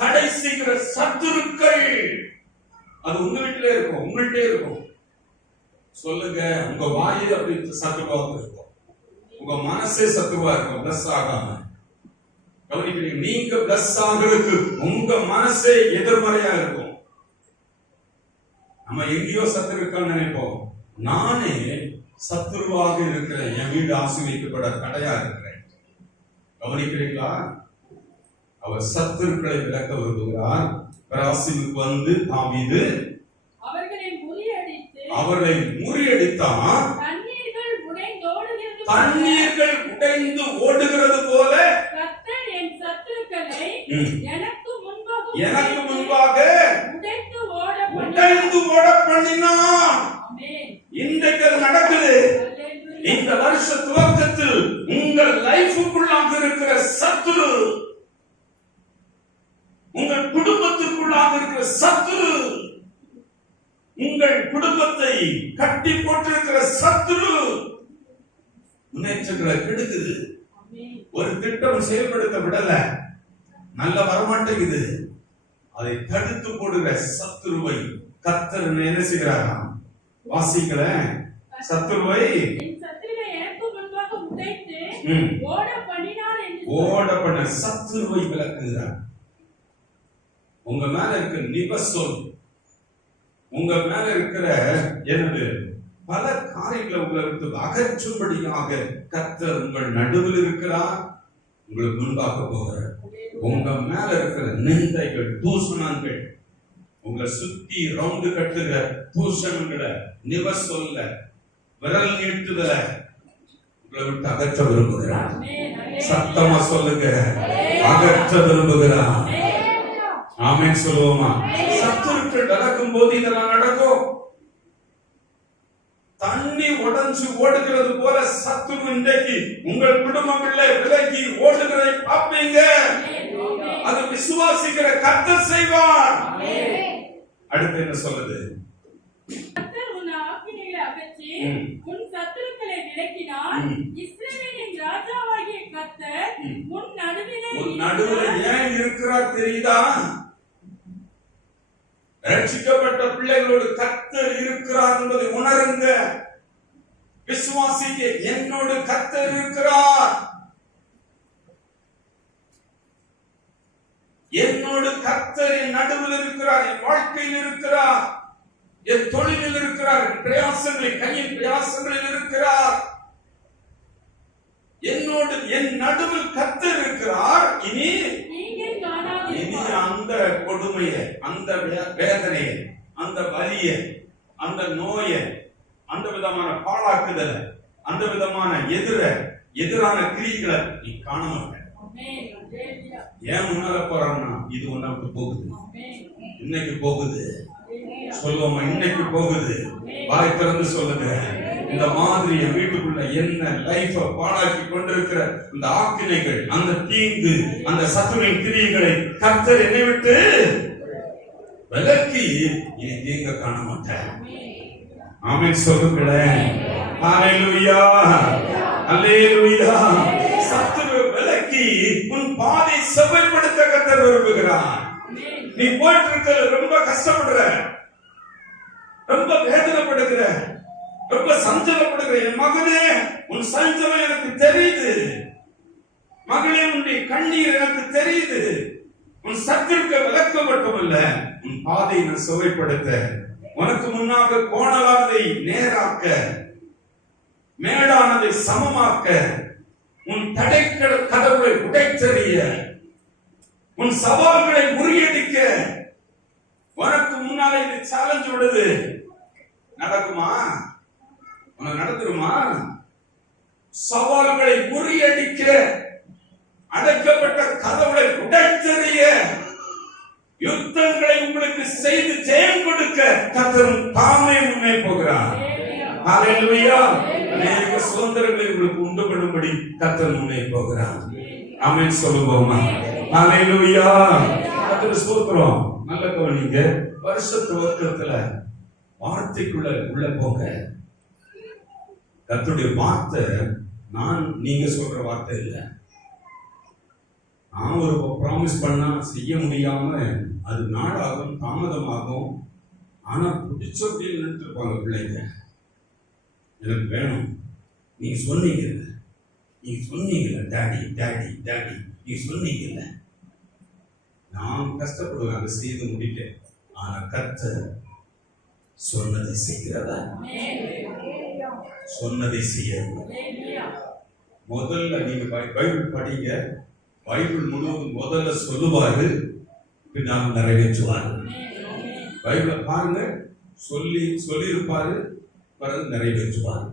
தடை செய்கிற சத்துருக்கள், அது உங்க வீட்டிலே இருக்கும், உங்கள்கிட்ட இருக்கும். சொல்லுங்க, உங்க வாயை அப்படி சத்துருவாக இருக்கும், உங்க மனசே சத்துருவா இருக்கும். பிளஸ் ஆகாம கவனிக்கிறீங்க. நீங்க பிளஸ் ஆகிறதுக்கு உங்க மனசே எதிர்மறையா இருக்கும். நம்ம எங்கேயோ சத்துரு இருக்கான்னு நினைப்போம். நானே சத்துருவாக இருக்கிறேன், என் வீடு ஆசீர்வதிக்கப்பட தடையா இருக்கிறேன். கவனிக்கிறீங்களா? அவர் சத்துருக்களை விலக்க விரும்புகிறார். பெராசிமுக்கு வந்து தாவீது அவர்களை முறியடித்தான். தண்ணீர்கள் உடைந்து ஓடுகிறது போல கர்த்தர் என் சத்துருக்களை எனக்கு முன்பாக உடைந்து ஓட பண்ணினான். இன்றைக்கு அது நடக்குது. இந்த வருஷ துவக்கத்தில் உங்கள் லைஃபுக்குள்ளாக இருக்கிற சத்துரு, உங்கள் குடும்பத்திற்குள்ளாக இருக்கிற சத்துரு, உங்கள் குடும்பத்தை கட்டி போட்டிருக்கிற சத்துரு முன்னேற்றங்களை கெடுக்குது. ஒரு திட்டம் செயல்படுத்த விடல, நல்ல வரமாட்டேங்குது, அதை தடுத்து போடுகிற சத்துருவை கர்த்தர் என்ன செய்கிறாராம்? வாசிக்கல, சத்துருவை ஓட பண்ண சத்துருவை விளக்குகிறார். உங்க மேல இருக்கிற நிபசொல், உங்க மேல இருக்கிற என்னது பல காரியங்களை உங்களை விட்டு அகற்றும்படியாக கர்த்தர் உங்கள் நடுவில் இருக்கிறார், உங்களுக்கு முன்பாக போகிறார். உங்க மேல இருக்கிற நிந்தைகள், தூஷணங்கள், உங்களை சுத்தி ரவுண்டு கட்டுகிற தூஷணங்களை, நிபசொல்ல, விரல் நீட்டுதல உங்களை விட்டு அகற்ற விரும்புகிறார். சத்தமா சொல்லுங்க, அகற்ற விரும்புகிறார். ஆமென் சொல்லுவோமா? சத்துருக்கள் நடக்கும் போது இதெல்லாம் நடக்கும். தண்ணி உடைஞ்சு ஓடுகிறது போல சத்துரு இன்றைக்கு உங்கள் குடும்பங்களிலே விலகி ஓடுகிறதை பார்ப்பீங்க. அது விசுவாசிக்கிற கர்த்தர் செய்வார். அடுத்து என்ன சொல்லுது? கர்த்தர் உன் ஆக்கினைகளை அகற்றி உன் சத்துருக்களை விலக்கினார். இஸ்ரவேலின் ராஜாவாகிய கர்த்தர் உன் நடுவிலே ஏன் இருக்கிறார் தெரியுதா? ரட்சிக்கப்பட்ட பிள்ளைகளோடு கர்த்தர் இருக்கிறார் என்பதை உணருங்க. விசுவாசிக்க, என்னோடு கர்த்தர் இருக்கிறார், என்னோடு கர்த்தர் என் நடுவில் இருக்கிறார், என் வாழ்க்கையில் இருக்கிறார், என் தொழிலில் இருக்கிறார், என் பிரயாசங்களில், கையின் பிரயாசங்களில் இருக்கிறார், என்னோடு என் நடுவில் கர்த்தர் இருக்கிறார். இனி நீ அந்த கொடுமைய, அந்த வேதனைய, அந்த வலிய, அந்த நோய, அந்த விதமான பாழாக்குதல, அந்த விதமான எதிரான கிரியைகளை நீ காண மாட்ட. ஏன் முன்னால போறான்னா இது உன்னை விட்டு போகுது. இன்னைக்கு போகுது சொல்லுவோமா? இன்னைக்கு போகுது. வாய் திறந்து சொல்லுங்க. இந்த மாதிரி என் வீட்டுக்குள்ள என்ன லைஃப பாழாக்கி கொண்டிருக்கிற இந்த ஆக்கினைகள், அந்த தீங்கு, அந்த சத்துருவின் கிரியைகளை கர்த்தர் என்னை விட்டு விலக்கி இனி தீங்க காண மாட்டேன். ஆமென் சொல்லுங்களேன். ஹalleluya, ஹalleluya. சத்துரு விலக்கி உன் பாதை செவ்வாய்ப்படுத்த கர்த்தர் விரும்புகிறார். நீ போயிட்டு இருக்க ரொம்ப கஷ்டப்படுற, ரொம்ப வேதனைப்படுகிற, ரொம்ப சஞ்சலப்படுகிற என் மகனே, உன் சஞ்சலம் எனக்கு தெரியுது. மகளே, உன்னுடைய கண்ணீர் எனக்கு தெரியுது. உன் சத்திற்கு விளக்கம் மட்டுமல்ல, உன் பாதையை நான் சுவைப்படுத்த, உனக்கு முன்னாக கோணலானதை நேராக்க, மேடானதை சமமாக்க, உன் தடைக்கல் கதவுகளை உடைத்தெறிய, உன் சவால்களை முறியடிக்க உனக்கு முன்னாலே இது சேலஞ்ச் விடுது. நடக்குமா? உனக்கு நடந்துருமா? சவால்களை முறியடிக்க, அடைக்கப்பட்ட கதவுகளை உடைத்தெறிய, யுத்தங்களை உங்களுக்கு செய்து ஜெயம் கொடுக்க கர்த்தர் தாமே முன்னே போகிறார். ஹalleluya. அநேக சுதந்திரங்களை உங்களுக்கு உண்டு பண்ணும்படி கர்த்தர் முன்னே போகிறார். ஆமென் சொல்லுவோமா? ஹalleluya. கர்த்தருக்கு ஸ்தோத்திரம். நல்ல கவனிங்க. வருஷ துவக்கத்துல வார்த்தைக்குள்ள உள்ள போங்க. கர்த்தருடைய வார்த்தை நீங்க சொல்ற வார்த்தை இல்ல. நான் ஒரு ப்ராமிஸ் பண்ணா செய்ய முடியாம அது நாளாகும், தாமதமாகும். ஆனா பிடிச்சோட்டில் நின்று இருப்பாங்க பிள்ளைங்க. எனக்கு வேணும், நீங்க சொன்னீங்கல்ல, நீங்க சொன்னீங்கல்ல டாடி டாடி டாடி, நீங்க சொன்னீங்கல்ல. நான் கஷ்டப்படுவேன், அதை செய்து முடிட்டேன். ஆனா கர்த்தர் சொன்னதை செய்கிறதா? சொன்னதை செய்ய. முதல்ல நீங்க பைபிள் படிங்க. பைபிள் முழுவதும் முதல்ல சொல்லுவாரு, பின்னால் நிறைவேற்றுவாரு. பைபிளை பாருங்க, சொல்லி இருப்பாரு, பிறகு நிறைவேற்றுவாரு.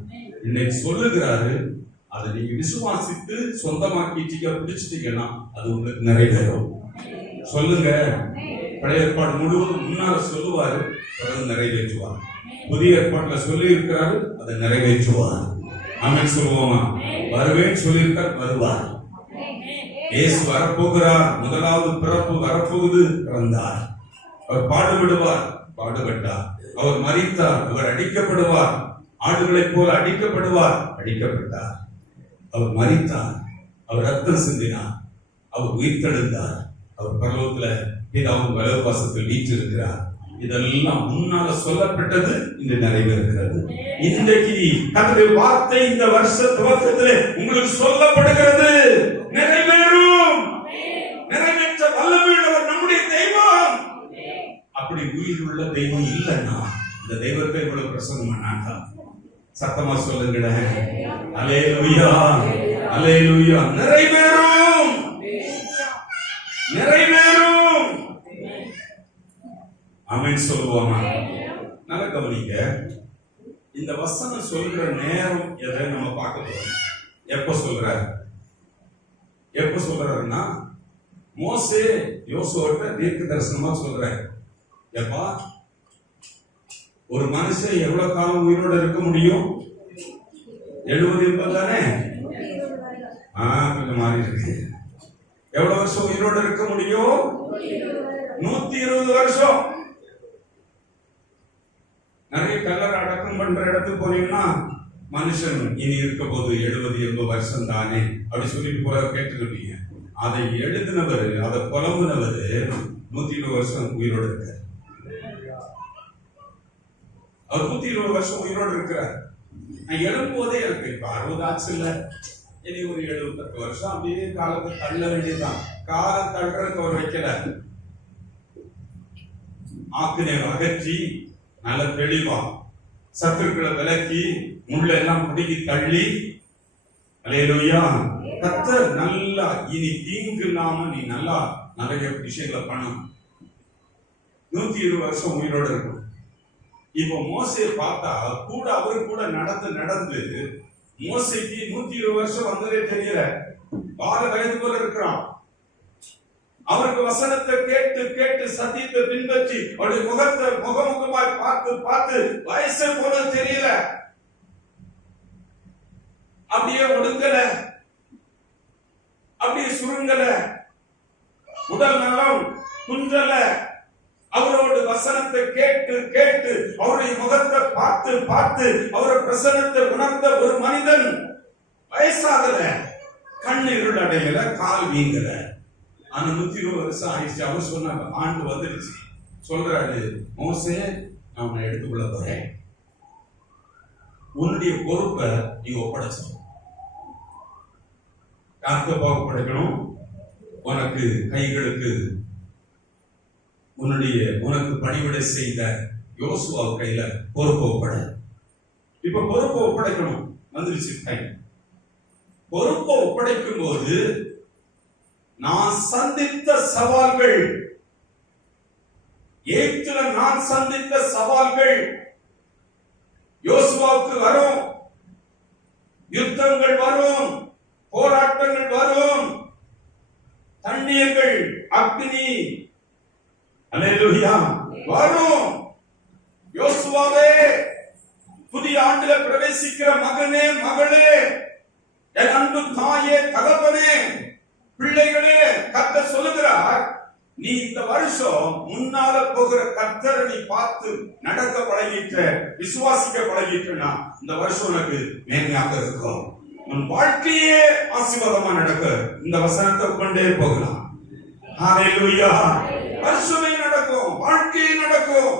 இன்னைக்கு சொல்லுகிறாரு, அதை நீங்க விசுவாசித்து சொந்தமாக்கிட்டீங்க, பிடிச்சிட்டீங்கன்னா அது உங்களுக்கு நிறைவேறும். சொல்லுங்க. பழைய ஏற்பாடு முழுவதும் முன்னால சொல்லுவாரு, பிறகு நிறைவேற்றுவார். புதிய ஏற்பாட்டுல சொல்லி இருக்கிறாரு, அதை நிறைவேற்றுவார். ஆமென் சொல்லுவோமா? வருவேன் சொல்லியிருக்கார், வருவார். இயேசு வரப்போகிறார், முதலாவது பிறப்பு வரப்போகுது, பிறந்தார். அவர் பாடுபடுவார், பாடுபட்டார். அவர் மரித்தார், அவர் அடிக்கப்படுவார், ஆடுகளைப் போல அடிக்கப்படுவார், அடிக்கப்பட்டார். அவர் மரித்தார், அவர் ரத்தம் சிந்தினார், அவர் உயிர்த்தெழுந்தார், அவர் பரலோகத்துல பிதாவின் வலதுபாசத்தில் வீற்றிருக்கிறார். இதெல்லாம் முன்னால சொல்லப்பட்டது இன்று நிறைவேறுகிறது. இன்றைக்கு கர்த்தருடைய வார்த்தை இந்த வருஷ துவக்கத்திலே உங்களுக்கு சொல்லப்படுகிறது, நிறைவேறும். நிறைவேற்ற வல்லமையுள்ளவர் நம்முடைய தெய்வம். அப்படி உயிருள்ள தெய்வம் இல்லைன்னா இந்த தெய்வத்தை இவ்வளவு பிரசங்கம் பண்ணாங்க. சத்தமா சொல்லுங்களேன். அல்லேலூயா, அல்லேலூயா. நிறைவேறும், நிறைவேறும். ஆமென் சொல்லுவோமா? நல்ல கவனிங்க. இந்த வசனம் சொல்ற நேரம் எதை நம்ம பார்க்க போறோம். எப்ப சொல்றாருன்னா மோசே யோசுவாட்ட தீர்க்க தரிசனமா சொல்றாரு. எப்பா, ஒரு மனுஷன் எவ்வளவு காலம் உயிரோட இருக்க முடியும்? 70 தானே? கொஞ்சம் மாறி இருக்கு. எவ்வளவு வருஷம் உயிரோட இருக்க முடியும்? 120 வருஷம். நிறைய கல்லறை அடக்கம் பண்ற இடத்துக்கு போனீங்கன்னா மனுஷன் இனி இருக்க போது 70-80 வருஷம் தானே அப்படி சொல்லிட்டு போற கேட்டுருப்பீங்க. அதை எழுதினவர், அதை புலம்புனவர் 120 வருஷம் உயிரோடு இருக்கார். அவர் 120 வருஷம் உயிரோடு இருக்கிறார். நான் எழும்போதே இருக்கு. இப்ப 60 ஆச்சு இல்ல, இனி ஒரு 78 வருஷம் அப்படியே காலத்தை தள்ள வேண்டியதுதான். காலம் தள்ளுறதுக்கு அவர் வைக்கல. ஆக்கினை அகற்றி நல்ல தெளிவா சத்துருக்களை விலக்கி முள்ளெல்லாம் பிடிக்கி தள்ளி, அல்லேலூயா, கர்த்தர் நல்லா இனி தீங்கு இல்லாம நீ நல்லா நிறைய விஷயங்களை பண்ணணும். 120 வருஷம் உயிரோட இருக்கும். இப்ப மோசையை பார்த்தா கூட அவரு கூட நடந்து மோசைக்கு 120 வருஷம் வந்ததே தெரியல. 6 வயது போல இருக்கிறான். அவருக்கு வசனத்தை கேட்டு சத்தியத்தை பின்பற்றி அவருடைய முகத்தை முகமுகமாய் பார்த்து வயசு போல தெரியல. அப்படியே ஒடுங்கல, அப்படியே சுருங்கல, உடல் நலம் குன்றல. அவரோட வசனத்தை கேட்டு அவருடைய முகத்தை பார்த்து அவருடைய பிரசன்னத்தை உணர்ந்த ஒரு மனிதன் வயசாகல, கண்ணீர் அடையல, கால் வீங்கல. ஆனா 120 வருஷம் ஆயிடுச்சு. அவர் சொன்னாங்க, ஆண்டு வந்துடுச்சு. சொல்றாரு, மோசே நான் உன்னை எடுத்துக்கொள்ள போறேன், உன்னுடைய பொறுப்பை நீ ஒப்படைச்ச. யாருக்கப்பா ஒப்படைக்கணும்? உனக்கு கைகளுக்கு உனக்கு பணிவிடை செய்த யோசுவா கையில பொறுப்பு ஒப்படை. இப்ப பொறுப்பை ஒப்படைக்கணும், வந்துருச்சு கை. பொறுப்பை ஒப்படைக்கும் போது நான் சந்தித்த சவால்கள், ஏத்துல நான் சந்தித்த சவால்கள் யோசுவாவுக்கு வரும். யுத்தங்கள் வரும், போராட்டங்கள் வரும், தண்ணீர்கள், அக்னி, அல்லேலூயா வரும். யோசுவாவே, புதிய ஆண்டுல பிரவேசிக்கிற மகனே, மகளே, என் அன்பு தாயே, தகப்பனே, பிள்ளைகளே, கர்த்தர் சொல்லுகிறார், நீ இந்த வருஷம் முன்னால போகிற கர்த்தரை நீ பார்த்து நடக்க பழகிட்ட, விசுவாசிக்க பழகிட்டா இந்த வருஷம் உனக்கு மேன்மையாக இருக்கும். உன் வாழ்க்கையே ஆசீர்வாதமா நடக்க இந்த வசனத்தை கொண்டே போகலாம். ஹல்லேலூயா. வருஷமே நடக்கும், வாழ்க்கையே நடக்கும்.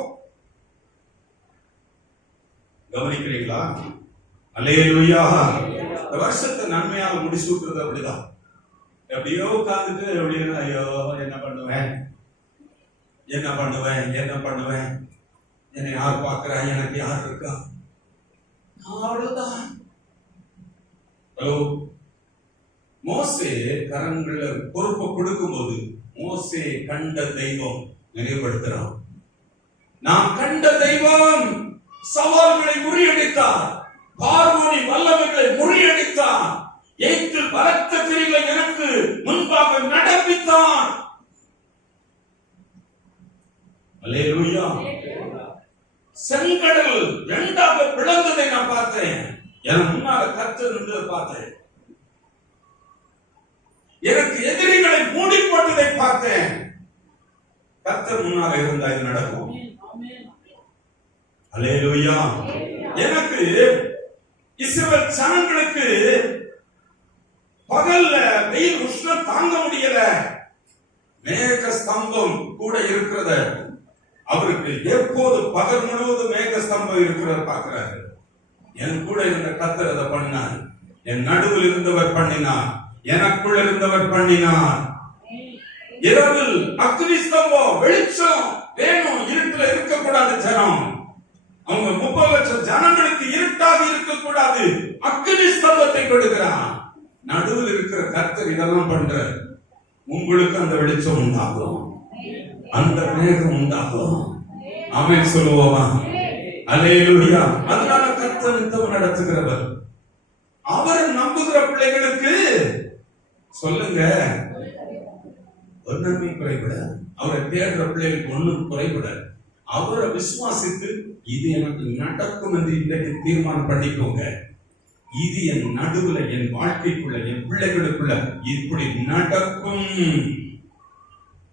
கவனிக்கிறீங்களா? அல்லேலூயா. இந்த வருஷத்தை நன்மையால் முடிசூட்டுறது அப்படிதான். எப்படியோ உட்கார்ந்துட்டு எப்படின்னா, ஐயோ என்ன பண்ணுவேன், என்னை யார் பார்க்கிறா, எனக்கு யார் இருக்கா, அவ்வளவுதான். ஹலோ, மோசே கரங்களை பொறுப்பை கொடுக்கும் போது மோசே கண்ட தெய்வம் நினைவுபடுத்துறான். நான் கண்ட தெய்வம் சவால்களை முறியடித்தார், பார்வோனின் வல்லமைகளை முறியடித்தார், எய்த்தில் பலத்த கிரிகளை எனக்கு முன்பாக நடப்பித்தான். அல்லேலூயா. செங்கடல் இரண்டாக பிளந்ததை நான் பார்த்தேன். எனக்கு முன்னால கர்த்தர் நின்றதை பார்த்தேன். எனக்கு எதிரிகளை மூடி போட்டதை பார்த்தேன். கர்த்தர் முன்னால இருந்தா இது நடக்கும். அல்லேலூயா. எனக்கு இஸ்ரவேல் ஜனங்களுக்கு பகல்ல வெயில் உஷ்ணம் தாங்க முடியல, மேக ஸ்தம்பம் கூட இருக்கிறத அவருக்கு எப்போது பகல் முழுவதும் மேக ஸ்தம்பம் இருக்கிறத பார்க்கிறாரு. என் கூட இருந்த கர்த்தர் அதை பண்ணார். என் நடுவில் இருந்தவர் பண்ணினார், எனக்குள் இருந்தவர் பண்ணினார். இரவில் அக்னி ஸ்தம்பம், வெளிச்சம் வேணும், இருட்டுல இருக்கக்கூடாது ஜனம். அவங்க 30 லட்சம் ஜனங்களுக்கு இருட்டாக இருக்கக்கூடாது, அக்னி ஸ்தம்பத்தை கொடுக்கிறான். நடுவில் இருக்கிற கர்த்தர் இதெல்லாம் பண்ற. உங்களுக்கு அந்த வெளிச்சம் உண்டாகும், அந்த மேகம் உண்டாகும். ஆமென் சொல்லுவோமா? அல்லேலூயா. அதனால கர்த்தர் நித்தம் நடத்துகிறவர். அவர் நம்புகிற பிள்ளைகளுக்கு சொல்லுங்க, ஒரு நன்மை குறைபடாது. அவரை தேடுற பிள்ளைகளுக்கு ஒன்றும் குறைபடாது. அவரை விசுவாசித்து இது எனக்கு நடக்கும் என்று இன்றைக்கு தீர்மானம் பண்ணிக்கோங்க. இது என் நடுவுல, என் வாழ்க்கைக்குள்ள, என் பிள்ளைகளுக்குள்ள இப்படி நடக்கும்,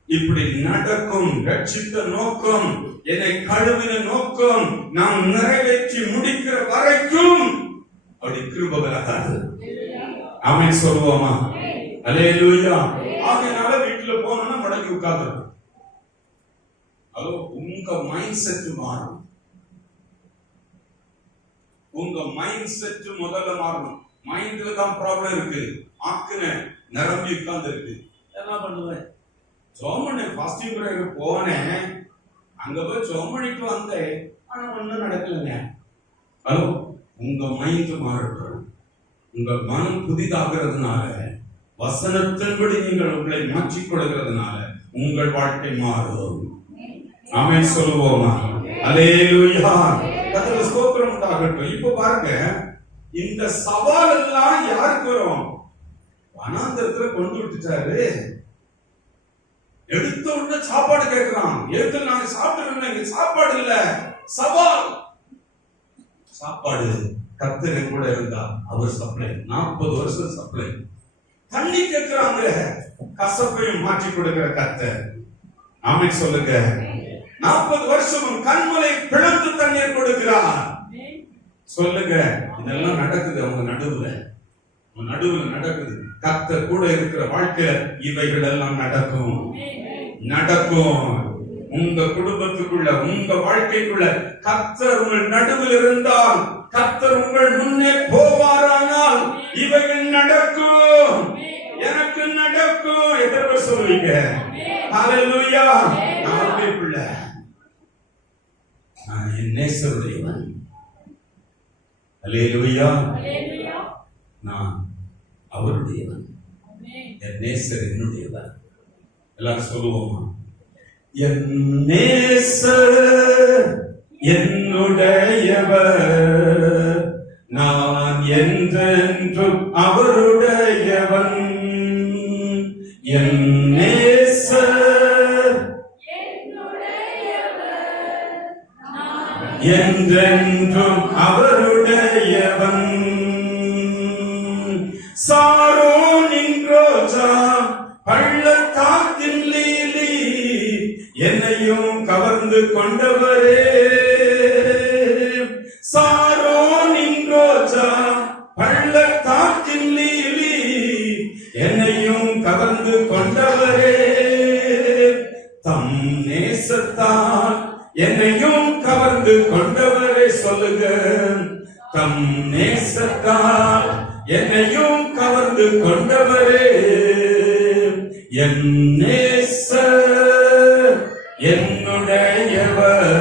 இப்படி நடக்கும். ரட்சித்த நோக்கம், என்னை கழுவின நோக்கம் நாம் நிறைவேற்றி முடிக்கிற வரைக்கும் அப்படி கிருபை விலகாது. ஆமென் சொல்லுவோமா? அல்லேலூயா. ஆகையால வீட்டுல போனோம்னா முடங்கி உட்கார்ந்து, உங்க மைண்ட் செட் மாறும். உங்க மைண்ட் செட் முதல்ல மாறணும். மைண்ட்ல தான் ப்ராப்ளம் இருக்கு. ஆக்குன நிரம்பி உட்கார்ந்து இருக்கு. என்ன பண்ணுவேன்? சோமனை ஃபாஸ்டிங் பிரேயர் போனேன், அங்க போய் சோமனிட்டு வந்தேன், ஆனா ஒண்ணும் நடக்கலைங்க. ஹலோ, உங்க மைண்ட் மாறட்டும். உங்க மனம் புதிதாகிறதுனால, வசனத்தின்படி நீங்கள் உங்களை மாற்றிக் கொள்கிறதுனால உங்கள் வாழ்க்கை மாறும். ஆமென் சொல்லுவோமா? அல்லேலூயா. கர்த்தருக்கு ஸ்தோத்திரம் உண்டாகட்டும். இப்ப பாருங்க, இந்த சவால் எல்லாம் யாருக்கு வரும்? வனாந்தரத்துல கொண்டு விட்டுட்டாரு. எடுத்த உடனே சாப்பாடு கேட்கிறான். எடுத்து நாங்க சாப்பிட்டு இங்க சாப்பாடு இல்ல, சவால். சாப்பாடு கர்த்தர் கூட இருந்தா அவர் சப்ளை. 40 வருஷம் சப்ளை. தண்ணி கேட்கிறாங்க, கசப்பையும் மாற்றி கொடுக்கிற கர்த்தர். ஆமென் சொல்லுங்க. 40 வருஷம் கண்மலை பிளந்து தண்ணீர் கொடுக்கிறார். சொல்லுங்க. இதெல்லாம் நடக்குது அவங்க நடுவுல நடக்குது. கர்த்தர் கூட இருக்கிற வாழ்க்கையில இவைகள் எல்லாம் நடக்கும். உங்க குடும்பத்துக்குள்ள, உங்க வாழ்க்கைக்குள்ள கர்த்தர் உங்கள் நடுவில் இருந்தால், கர்த்தர் உங்கள் முன்னே போவாரானால் இவைகள் நடக்கும். எனக்கு நடக்கும். எத்தனை சொல்லுவீங்க? ஹல்லேலூயா. நான் பிள்ளை, நான் என் நேசருடையவன். அல்லேலூயா. நான் அவருடையவன். என் நேசர் என்னுடையவன். எல்லாரும் சொல்லுவோமா? என் நேசர் என்னுடையவர், நான் என்றென்றும் அவருடையவன். என் நேசர் என்றென்றும் அவருடையவன். சாரோனின் ரோஜா, பள்ளத்தாக்கின் லீலி, என்னையும் கவர்ந்து கொண்டவரே. சாரோனின் ரோஜா, பள்ளத்தாக்கின் லீலி, என்னையும் கவர்ந்து கொண்டவரே. தம் நேசத்தால் என்னையும் கவர்ந்து கொண்டவரே. சொல்லுங்க. தம் நேசத்தால் என்னையும் கவர்ந்து கொண்டவரே. என் நேசர் என்னுடையவர்,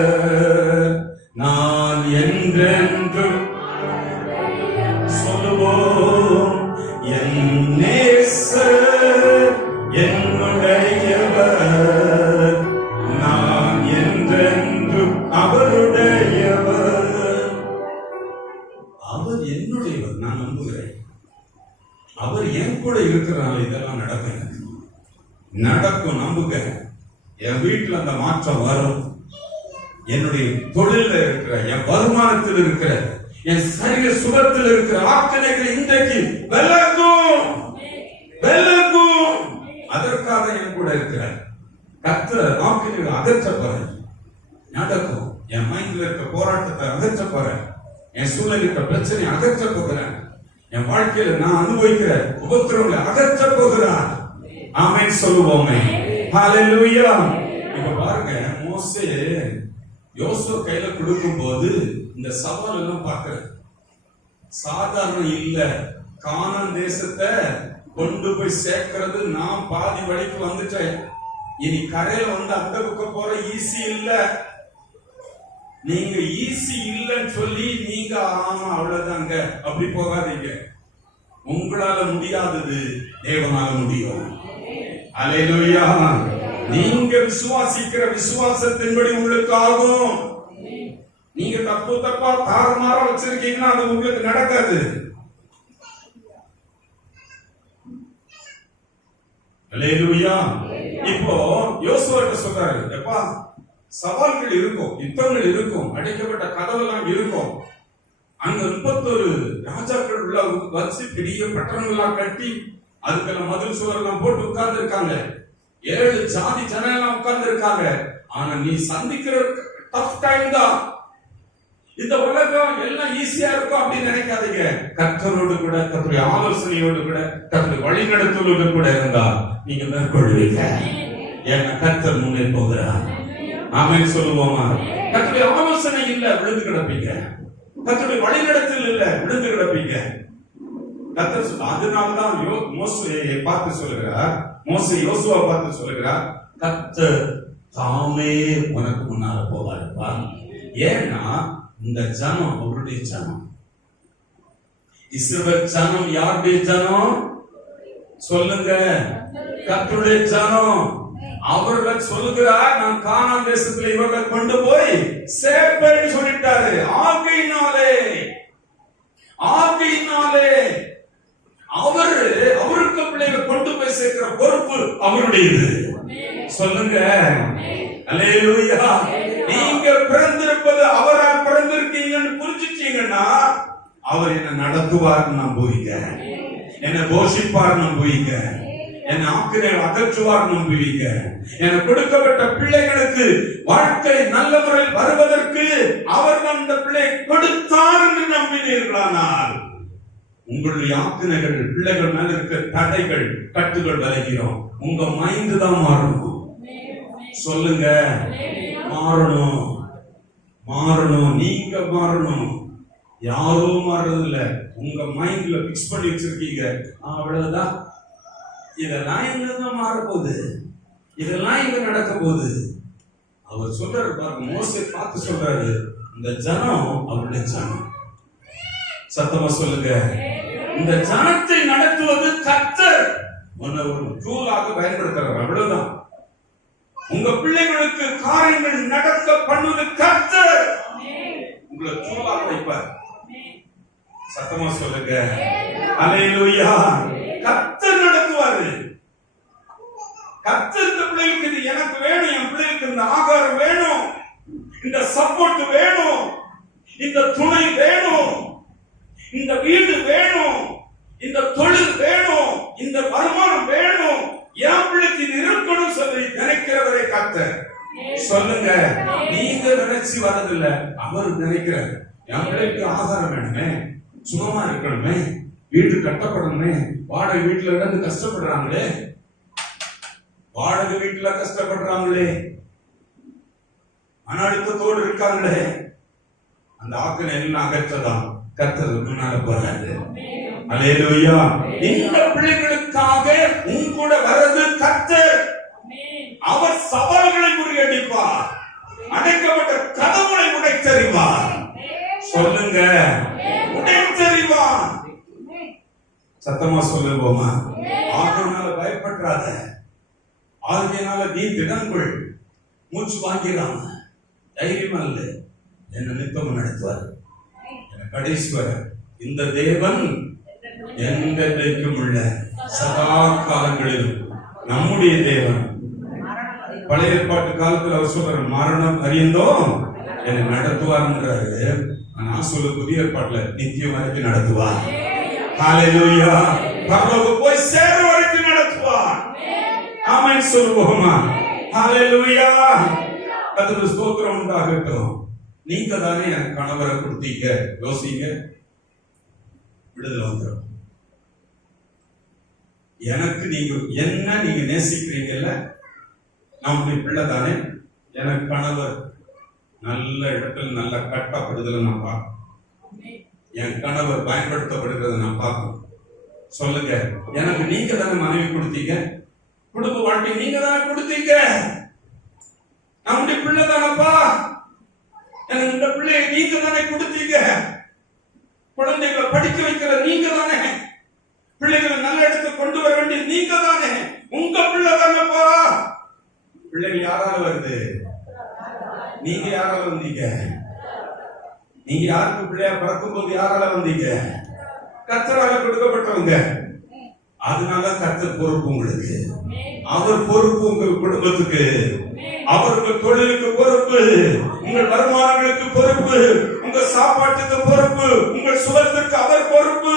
நான் என்றென்றும் சொல்லுவோம். என் நேசர் என்னுடையவர், நான் என்றென்றும் அவருடையவர். அவர் என்னுடையவர். நான் நம்புகிறேன். அவர் என் கூட இருக்கிறனால இதெல்லாம் நடக்கும். நம்புங்க. என் வீட்டுல அந்த மாற்றம் வரும். என்னுடைய தொழில இருக்கிற, என் வருமானத்தில் இருக்கிற, என் சரீர சுகத்தில் இருக்கிற ஆக்கினைகள் இன்றைக்கு விலகும். அதற்காக என் கூட இருக்கிறார். கர்த்தர் ஆக்கினைகள் அகற்ற போறேன். நடக்கும். என் மைண்ட்ல இருக்க போராட்டத்தை அகற்ற போறேன். என் சூழல் இருக்கிற பிரச்சனை அகற்ற போகிறேன். என் வாழ்க்கையில நான் அனுபவிக்கிற உபத்திரங்களை அகற்ற போகிறார். ஆமென் சொல்லுவோமே. ஹல்லேலூயா. இப்ப பாருங்க, மோசே யோசுவா கையில கொடுக்கும் போது இந்த சவால் எல்லாம் பார்க்கிற சாதாரண இல்ல. கானான் தேசத்தை கொண்டு போய் சேர்க்கிறது, நான் பாதி வழிக்கு வந்துட்டேன். இனி கரையில வந்து அந்த பக்கம் போற ஈஸி இல்ல. நீங்க ஈஸி இல்லன்னு சொல்லி நீங்க ஆமா அவ்வளவுதாங்க அப்படி போகாதீங்க. உங்களால முடியாதது தேவனால முடியும். அல்லேலூயா. நீங்க விசுவாசிக்கிற விசுவாசத்தின்படி உங்களுக்கு ஆகும். நீங்க தப்பா தாறுமாறா வச்சிருக்கீங்கன்னா அது உங்களுக்கு நடக்காது. அல்லேலூயா. இப்போ யோசுவா சொல்றாரு, எப்பா சவால்கள் இருக்கும், யுத்தங்கள் இருக்கும், அடைக்கப்பட்ட கதவெல்லாம் இருக்கும். அங்க 31 ராஜாக்கள் உள்ள வச்சு பெரிய பட்டணங்கள்லாம் கட்டி அதுக்கெல்லாம் மதில் சுவரெல்லாம் போட்டு உட்கார்ந்து இருக்காங்க. 7 ஜாதி ஜனெல்லாம் உட்கார்ந்து இருக்காங்க. ஆனா நீ சந்திக்கிற டஃப் டைம் தான். இந்த உலகம் எல்லாம் ஈஸியா இருக்கும் அப்படின்னு நினைக்காதீங்க. கர்த்தரோடு கூட, கர்த்தருடைய ஆலோசனையோடு கூட, கர்த்தருடைய வழிநடத்தலோடு கூட இருந்தா நீங்க மேற்கொள்வீங்க. ஏன்னா கர்த்தர் முன்னே போகிறார். ஆமென் சொல்லுவோமா? கர்த்தருடைய ஆலோசனை இல்ல, விழுந்து கிடப்பீங்க. கர்த்தருடைய வழிநடத்தல் இல்ல, விழுந்து கிடப்பீங்க. கர்த்தர் அதனாலதான் மோசேயை பார்த்து சொல்லுகிறார், மோசே யோசுவா பார்த்து சொல்லுகிறார், கர்த்தர் தாமே உனக்கு முன்னால போவாருப்பா. ஏன்னா இந்த ஜனம் அவருடைய ஜனம். இஸ்ரவேல் ஜனம் யாருடைய ஜனம் சொல்லுங்க? கர்த்தருடைய ஜனம். அவர்கள் சொல்லுகிறார், நான் கானான் தேசத்துல இவர்களை கொண்டு போய் சேர்ப்பேன்னு சொல்லிட்டாரு. ஆகையினாலே அவருக்கு பிள்ளைகளை கொண்டு போய் சேர்க்கிற பொறுப்பு அவருடையது. சொல்லுங்க அல்லேலூயா. நீங்க பிறந்திருப்பது அவரால் பிறந்திருக்கீங்கன்னு புரிஞ்சுட்டீங்கன்னா அவர் என்ன நடத்துவார் நம்புவீங்க, என்ன போஷிப்பார் நம்புவீங்க, என் ஆக்கினை அகற்றுவார் நம்புவீங்க. எனக்கு கொடுக்கப்பட்ட பிள்ளைகளுக்கு வாழ்க்கை நல்ல முறையில் வருவதற்கு அவர் அந்த பிள்ளை கொடுத்தார் என்று நம்பினீர்களானால் உங்களுடைய ஆக்கினைகள் பிள்ளைகள் மேல இருக்க தடைகள் கட்டுகள் விலகிறோம். உங்க மைண்ட் தான் மாறணும். சொல்லுங்க, மாறணும். நீங்க மாறணும். யாரோ மாறுறது இல்ல. உங்க மைண்ட்ல பிக்ஸ் பண்ணி வச்சிருக்கீங்க, அவ்வளவுதான், இதெல்லாம் எங்கதான் மாற போகுது, இதெல்லாம் இங்க நடக்க போகுது. அவர் சொல்றாரு பாருங்க, மோசே பார்த்து சொல்றாரு, இந்த ஜனம் அவருடைய ஜனம். சத்தமா சொல்லுங்க, இந்த ஜனத்தை நடத்துவது கர்த்தர். உன்னை ஒரு டூலாக பயன்படுத்துறார், அவ்வளவுதான். உங்க பிள்ளைகளுக்கு காரியங்கள் நடக்க பண்ணுவது கர்த்தர். உங்களை டூலாக வைப்பார். சத்தமா சொல்லுங்க அல்லேலூயா. கர்த்தர் நடத்துவாரு. கர்த்தர் இந்த பிள்ளைகளுக்கு இது எனக்கு வேணும், என் பிள்ளைகளுக்கு இந்த ஆகாரம் வேணும், இந்த சப்போர்ட் வேணும், இந்த துணை வேணும், இந்த வீடு வேணும், இந்த தொழில் வேணும், இந்த வருமானம் வேணும், என் பிள்ளைக்கு இது இருக்கணும் சொல்லி நினைக்கிறவரை கர்த்தர். சொல்லுங்க, நீங்க நினைச்சு வரதில்ல, அவர் நினைக்கிறார். என் பிள்ளைக்கு ஆகாரம் வேணுமே, சுகமா இருக்கணுமே, வீடு கட்டப்படணுமே, வாடகை வீட்டுல இருந்து கஷ்டப்படுறாங்களே, வாடகை வீட்டுல கஷ்டப்படுறாங்களே, மன அழுத்தத்தோடு இருக்காங்களே, அந்த ஆக்கினை எல்லாம் அகற்றதான் கர்த்தர் முன்னால போறாரு. அல்லேலூயா. இந்த பிள்ளைகளுக்காக உன் கூட வர்றது கர்த்தர். அவர் சவால்களை முறியடிப்பார், அடைக்கப்பட்ட கதவுகளை உடைத்தறிவார். சொல்லுங்க, உடைத்தறிவார். சத்தமா சொல்லுவோமா? ஆகையினால பயப்படாத, ஆகையினால நீ திடங்கொள், மூச்சு வாங்கிறாம தைரியமா இல்ல, என்ன நித்தமும் நடத்துவார். கடைசி வரை இந்த தேவன் என்றைக்கும் உள்ள சதா காலங்களிலும் நம்முடைய தேவன். பழைய ஏற்பாட்டு காலத்தில் அவர் சொல்றாரு, மரணம் அறிந்தோம் என்னை நடத்துவார்ன்றாரு. நான் சொல்ல புதிய ஏற்பாட்டுல நித்தியம் வரைக்கும் நடத்துவார். ஹல்லேலூயா. பரலோகம் போய் சேர வரைக்கும் நடத்துவார். ஆமென் சொல்லுவோமா? ஹல்லேலூயா. கர்த்தருக்கு ஸ்தோத்திரம் உண்டாகட்டும். நீங்க தானே எனக்கு கணவரை கொடுத்தீங்க, யோசிங்க, விடுதலை வந்துடும். எனக்கு நீங்க நேசிக்கிறீங்கல்ல, நம்முடைய பிள்ளை தானே. எனக்கு கணவர் நல்ல இடத்துல நல்ல கட்டப்படுதலை நான் பார்க்கணும், என் கணவர் பயன்படுத்தப்படுகிறத நான் பார்க்கணும். சொல்லுங்க, எனக்கு நீங்க தானே மனைவி கொடுத்தீங்க, குடும்ப வாழ்க்கை நீங்க தானே கொடுத்தீங்க, நம்முடைய பிள்ளை தானப்பா, எனக்கு இந்த பிள்ளையை நீங்க தானே கொடுத்தீங்க, குழந்தைகளை படிக்க வைக்கிற நீங்க தானே, பிள்ளைகளை நல்ல இடத்தை கொண்டு வர வேண்டிய நீங்க தானே, உங்க பிள்ளை தானப்பா. பிள்ளைகள் யாரால வருது? நீங்க யாரால வந்தீங்க? நீங்க யாருக்கு பிள்ளையா பிறக்கும் போது யாரால வந்தீங்க? கர்த்தரால கொடுக்கப்பட்டவங்க. அதனால கர்த்தர் பொறுப்பு உங்களுக்கு, அவர் பொறுப்பு உங்க குடும்பத்துக்கு, அவர் உங்க தொழிலுக்கு பொறுப்பு, உங்கள் வருமானங்களுக்கு பொறுப்பு, உங்க சாப்பாட்டுக்கு பொறுப்பு, உங்கள் சுகத்திற்கு அவர் பொறுப்பு,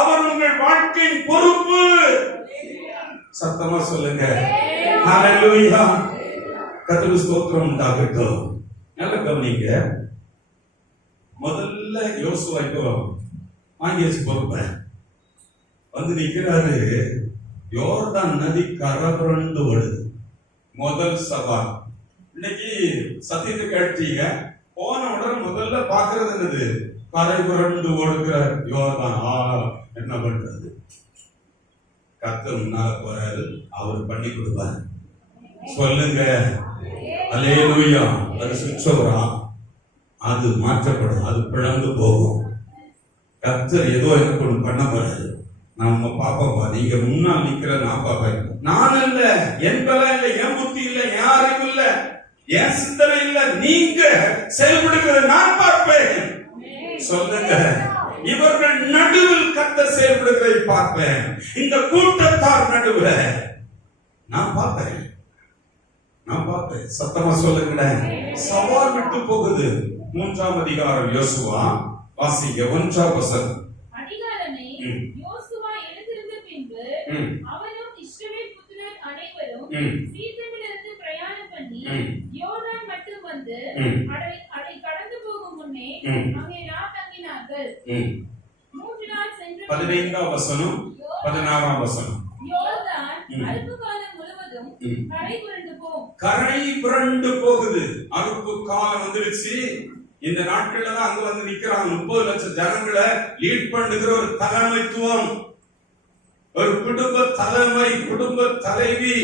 அவர் உங்கள் வாழ்க்கையின் பொறுப்பு. சத்தமா சொல்லுங்க ஹல்லேலூயா. கர்த்தருக்கு ஸ்தோத்திரம் உண்டாகட்டும். நல்ல கவனிங்க, முதல்ல யோசுவாக்கு வாங்கியாச்சு பொறுப்பை. வந்து நிக்கிறாரு, யோர்தான் நதி கரபுரண்டு ஓடுது. முதல் சவால். இன்னைக்கு சத்தியத்தை கேட்டீங்க, போன உடனே முதல்ல பாக்குறது என்னது? கரை புரண்டு ஓடுகிற யோர்தான். என்ன பண்றது? கர்த்தர் முன்னால போறாரு, அவர் பண்ணி கொடுப்பாரு. சொல்லுங்க அல்லேலூயா. அது சுற்றவரா, அது மாற்றப்படும், அது பிளந்து போகும். கர்த்தர் ஏதோ எனக்கு ஒன்று பண்ண போறாரு. நம்ம பாப்பாப்பா, நீங்க முன்னால் நிக்கிற நான் பாப்பேன், நான் இல்ல, என் பலம் இல்ல, என் புத்தி இல்ல, என் அறிவு இல்ல, என் சிந்தனை இல்ல, நீங்க செயல்படுகிறது நான் பார்ப்பேன். சொல்லுங்க, இவர்கள் நடுவில் கர்த்தர் செயல்படுகிறதை பார்ப்பேன். இந்த கூட்டத்தார் நடுவுல நான் பார்ப்பேன். சத்தமா சொல்லுங்களேன். சவால் விட்டு போகுது. 3ஆம் அதிகாரம் யோசுவா, வாசிங்க 1ஆம் வசனம். அதிகாரமே யோசுவா எழுந்திருந்த பின்பு அவனும் இஸ்ரவேல் புத்திரர் அனைவரும் சீத்திமிலிருந்து பிரயாணம் பண்ணி யோர்தான் மட்டும் வந்து அதை கடந்து போகும் முன்னே அங்கே தங்கினார்கள். 3 நாள் சென்று 15ஆம் வசனம் 16ஆம் வசனம். யோர்தான் அறுப்பு காலம் முழுவதும் கரை புரண்டு போகுது. அறுப்பு காலம் வந்துருச்சு. இந்த நாட்கள்ல தான் அங்க வந்து நிக்கிறாங்க. 30 லட்சம் ஜனங்களை லீட் பண்ணுகிற ஒரு தலைமைத்துவம், ஒரு குடும்ப தலைமை, குடும்ப தலைவி,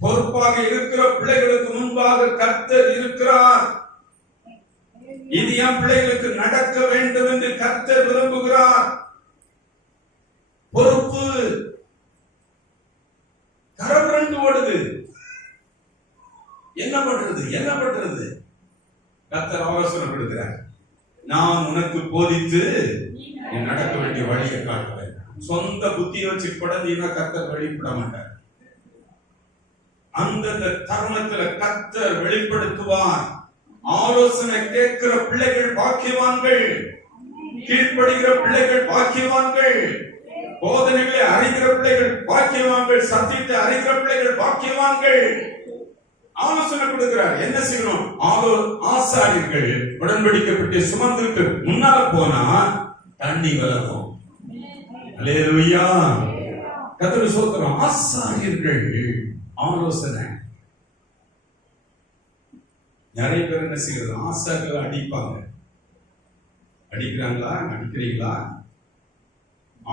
பொறுப்பாக இருக்கிற பிள்ளைகளுக்கு முன்பாக கர்த்தர் இருக்கிறார். இது என் பிள்ளைகளுக்கு நடக்க வேண்டும் என்று கர்த்தர் விரும்புகிறார். பொறுப்பு கரபுரண்டு ஓடுது. என்ன பண்றது? கர்த்தர் ஆலோசனை கொடுக்கிறார். நான் உனக்கு போதித்து நீ நடக்க வேண்டிய வழியை காட்டுவேன். சொந்த புத்தியை வச்சு குழந்தைன்னா கர்த்தர் வெளிப்பட மாட்டார். அந்த தருணத்துல கர்த்தர் வெளிப்படுத்துவார். ஆலோசனை கேட்கிற பிள்ளைகள் பாக்கியவான்கள், கீழ்ப்படுகிற பிள்ளைகள் பாக்கியவான்கள், போதனைகளை அறிகிற பிள்ளைகள் பாக்கியவான்கள், சத்தியத்தை அறிகிற பிள்ளைகள் பாக்கியவான்கள். ஆலோசனை கொடுக்கிறார். என்ன செய்யணும்? ஆசாரியர்கள் உடன்படிக்கப்பட்டு சுமந்துட்டு முன்னால போனா தண்ணி விலகும். அல்லேலூயா, கர்த்தருக்கு ஸ்தோத்திரம். ஆசாரியர்கள் ஆலோசனை. நிறைய பேர் என்ன செய்யறது? ஆசாரியர்கள் அடிப்பாங்க. அடிக்கிறீங்களா?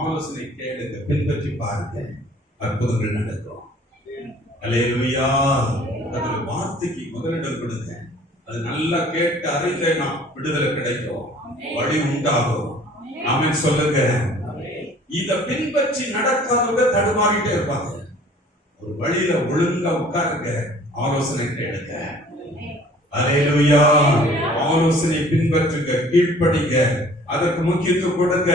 ஆலோசனை கேளுங்க, பின்பற்றி பாருங்க, அற்புதங்கள் நடக்கும். அல்லேலூயா. அதுல வார்த்தைக்கு முதலிடம் கொடுங்க. அது நல்லா கேட்டு அறிந்தேனா விடுதலை கிடைக்கும், வழி உண்டாகும். ஆமென் சொல்லுங்க. இத பின்பற்றி நடக்காதவங்க தடுமாறிட்டே இருப்பாங்க. ஒரு வழியில ஒழுங்கா உட்காருங்க, ஆலோசனை கேளுங்க. அல்லேலூயா. ஆலோசனை பின்பற்றுங்க, கீழ்ப்படிங்க, அதற்கு முக்கியத்துவம் கொடுங்க.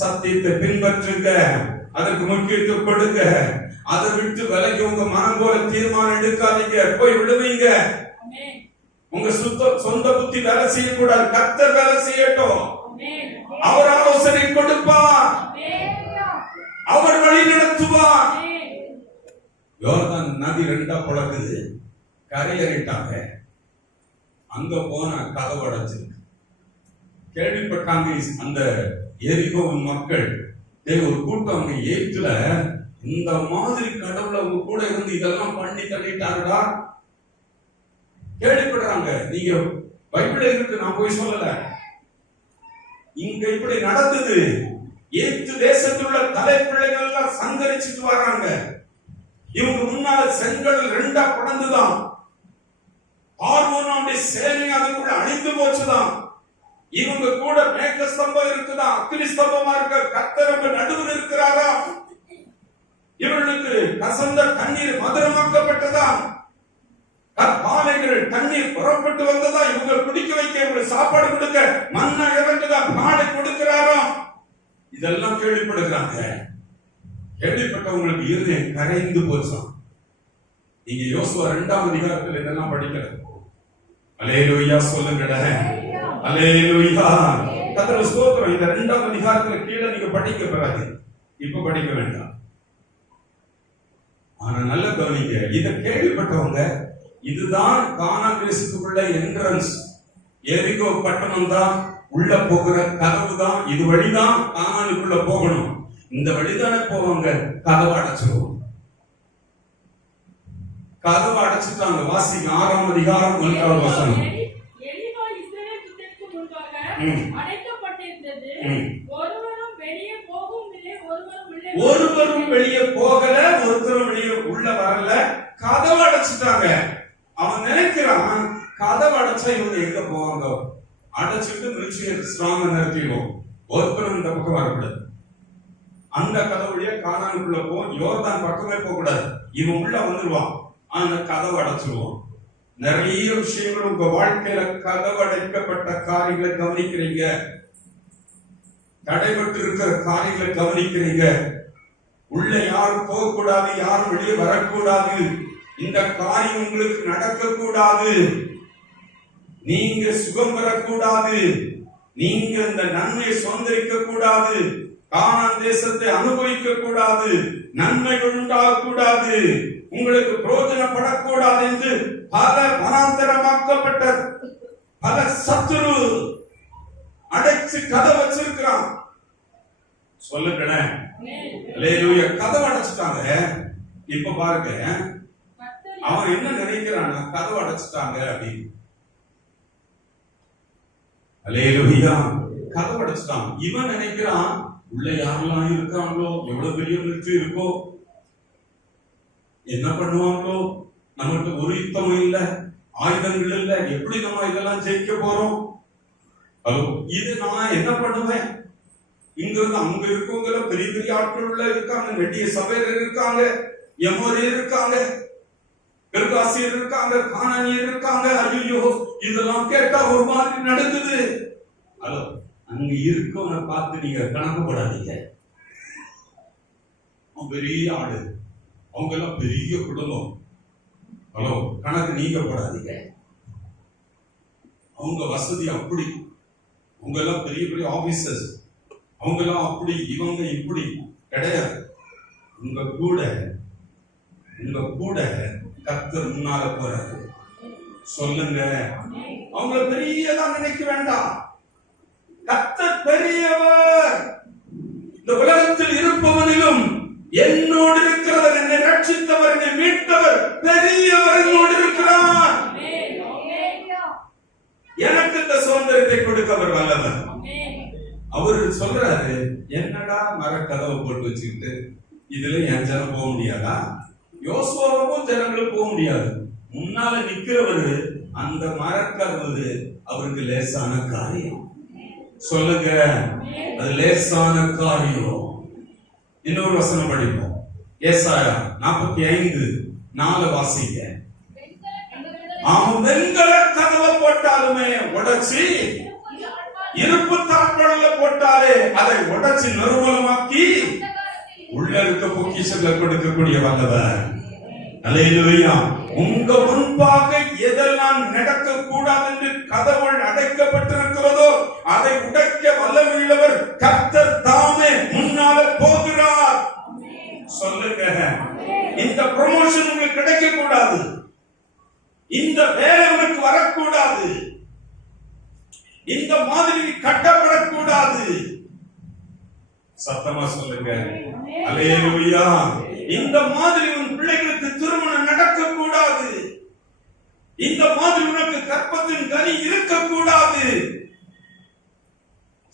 சத்தியத்தை பின்பற்றுங்க, அதற்கு முக்கியத்துவம் கொடுங்க. அதை விட்டு விலகி உங்க மனம் போல தீர்மானம் எடுக்காதீங்க, போய் விடுவீங்க. உங்க சொந்த புத்தி வேலை செய்யக்கூடாது. கர்த்தர் வேலை செய்யட்டும். அவர் ஆலோசனை கொடுப்பார், அவர் வழி நடத்துவார். யோர்தான் நதி 2ஆ பிளக்குது. கரையேறிட்டாங்க. அங்க போன கதவு அடைச்சிருக்கு. கேள்விப்பட்டாங்க அந்த எரிகோவின் மக்கள், ஒரு கூட்டம் அவங்க ஏத்துல இந்த மாதிரி கடவுளை அவங்க கூட இருந்து இதெல்லாம் பண்ணி தள்ளிட்டாருடா. கேள்விப்படுறாங்க. நீங்க பைபிள் இருக்கு, நான் போய் சொல்லல. இங்க இப்படி நடந்தது. ஏத்து தேசத்தில் உள்ள தலைப்பிள்ளைகள் எல்லாம் சங்கரிச்சுட்டு வர்றாங்க. இவங்க முன்னால செங்கல் 2ஆ படந்துதான். பார்வோனுடைய சேனை அதுக்குள்ள அழிந்து போச்சுதான். இவங்க கூட மேக ஸ்தம்பம் இருக்குதா, அக்னி ஸ்தம்பமா இருக்க. கர்த்தர் நடுவில் இருக்கிறாரா. இவர்களுக்கு கசந்த தண்ணீர் மதுரமாக்கப்பட்டதா, பாலைகள் தண்ணீர் புறப்பட்டு வந்ததா, இவங்க குடிக்க வைக்க, இவங்க சாப்பாடு கொடுக்க மண்ணா இறங்குதா, பாலை கொடுக்கிறாரா. இதெல்லாம் கேள்விப்படுகிறாங்க. கேள்விப்பட்டவங்களுக்கு இருதயம் கரைந்து போச்சாம். நீங்க யோசுவா 2ஆம் அதிகாரத்தில் இதெல்லாம் படிக்கிறது. அல்லேலூயா சொல்லுங்கடா. அல்லேலூயா, கர்த்தருக்கு ஸ்தோத்திரம். இந்த 2ஆம் அதிகாரத்துல கீழே நீங்க படிக்க பிறகு இப்ப படிக்க வேண்டாம். ஆனா நல்ல கவனிங்க. இத கேள்விப்பட்டவங்க, இதுதான் கானான் தேசத்துக்குள்ள என்ட்ரன்ஸ், எரிகோ பட்டணம் தான், உள்ள போகிற கதவு தான், இது வழிதான் கானானுக்குள்ள போகணும். இந்த வழிதானே போவாங்க. கதவை அடைச்சிருவோம். கதவை அடைச்சிட்டாங்க. வாசிங்க 6ஆம் அதிகாரம் 1ஆம் வசனம். எரிகோ இஸ்ரவேல் புத்திரருக்கு முன்பாக அடைக்கப்பட்டிருந்தது. ஒருவரும் வெளியே போகவும் இல்லை, ஒருவரும் வெளியே போகல, ஒருத்தரும் வெளியே உள்ள வரல. கதவை அடைச்சிட்டாங்க. அவன் நினைக்கிறான், கதவை அடைச்சா இவங்க எங்க போவாங்க? அடைச்சிட்டு மிலிட்டரி ஸ்ட்ராங்கா நிறுத்திடுவோம், ஒருத்தரும் இந்த பக்கம் வரக்கூடாது. அந்த கதவுலயே கானானுக்குள்ள போ, யோர்தான் பக்கமே போக கூடாது, இவன் உள்ள வந்துருவான், அந்த கதவை அடைச்சிருவான். நிறைய விஷயங்கள் உங்க வாழ்க்கையில கதவு அடைக்கப்பட்ட காரியங்களை கவனிக்கிறீங்க, தடைபட்டு இருக்கிற காரியங்களை கவனிக்கிறீங்க. உள்ள யாரும் போக கூடாது, யாரும் வெளியே வரக்கூடாது, இந்த காரியம் உங்களுக்கு நடக்க கூடாது, நீங்க சுகம் பெறக்கூடாது, நீங்க இந்த நன்மையை சுதந்திரிக்க கூடாது, கானான் தேசத்தை அனுபவிக்க கூடாது, நன்மைகள் உண்டாக கூடாது, உங்களுக்கு பிரயோஜனப்படக்கூடாது என்று பல வனாந்தரமாக்கப்பட்ட பல சத்துரு அடைச்சு கதவை வச்சிருக்கிறான். சொல்லுங்களேன், அல்லேலூயா. கதவை அடைச்சிட்டாங்க. இப்ப பாருங்க, அவன் என்ன நினைக்கிறான், கதவை அடைச்சிட்டாங்க அப்படின்னு. அல்லேலூயா. கதவை அடைச்சிட்டான். இவன் நினைக்கிறான், உள்ள யாரெல்லாம் இருக்காங்களோ, எவ்வளவு பெரிய மிலிட்டரி இருக்கோ, என்ன பண்ணுவாங்களோ, நமக்கு ஒரு யுத்தமும் இல்ல, ஆயுதங்கள் இல்ல, எப்படி நம்ம இதெல்லாம் ஜெயிக்க போறோம்? இது நான் என்ன பண்ணுவேன்? இங்கிருந்து அங்க இருக்கவங்க பெரிய பெரிய ஆட்கள் உள்ள இருக்காங்க, நெடிய சபையர் இருக்காங்க, எமோரியர் இருக்காங்க, பெருகாசியர் இருக்காங்க, கானானியர் இருக்காங்க. ஐயோ, இதெல்லாம் கேட்டா ஒரு மாதிரி நடக்குது. ஹலோ, அங்க இருக்கவனை பார்த்து நீங்க கணக்கு போடாதீங்க. பெரிய ஆடு, அவங்க எல்லாம் பெரிய குடும்பம். ஹலோ, கணக்கு நீங்க போடாதீங்க. அவங்க வசதி அப்படி, அவங்க எல்லாம் பெரிய பெரிய ஆபீசர்ஸ், அவங்க எல்லாம் அப்படி, இவங்க இப்படி கிடையாது. உங்க கூட கர்த்தர் முன்னால போறாரு. சொல்லுங்க, அவங்க பெரியதா நினைக்க வேண்டாம். கர்த்தர் பெரியவர். இந்த உலகத்தில் இருப்பவனிலும் என்னோடு இருக்கிறவர், என்னை ரட்சித்தவர், என்னை மீட்டவர், பெரியவர் என்னோடு இருக்கிறார். எனக்கு இந்த சுதந்திரத்தை கொடுக்க அவர் வல்லவர். அவரு சொல்றாரு, என்னடா மரக்கதவை போட்டு வச்சுக்கிட்டு இதுல என் ஜனம் போக முடியாதா? யோசுவாவும் ஜனங்களும் போக முடியாது. முன்னால நிக்கிறவரு அந்த மரக்கதவு அவருக்கு லேசான காரியம். சொல்லுங்க, அது லேசான காரியம். இன்னொரு வசனம் படிப்போம். ஏசாயா 45:4 வாசிங்க. அவன் வெண்கல கதவை போட்டாலுமே உடைச்சி, இருப்பு தாழ்பாடல போட்டாலே அதை உடைச்சி நிர்மூலமாக்கி உள்ள இருக்க பொக்கிஷங்களை கொடுக்கக்கூடிய வல்லவர். அல்லேலூயா. உங்க முன்பாக எதெல்லாம் நடக்க கூடாது என்று கதவுகள் அடைக்கப்பட்டிருக்கிறதோ அதை உடைக்க வல்லமையுள்ளவர் கர்த்தர் தாமே முன்னால போகிறார். சொல்லுங்க, இந்த ப்ரமோஷன் உங்களுக்கு கிடைக்க கூடாது, இந்த வேலை உங்களுக்கு வரக்கூடாது, இந்த மாதிரி கட்டப்படக்கூடாது. சத்தமா சொல்லுங்க, அல்லேலூயா. இந்த மாதிரி உன் பிள்ளைகளுக்கு திருமணம் நடக்க கூடாது, இந்த மாதிரி உனக்கு கற்பத்தின் கனி இருக்கக்கூடாது.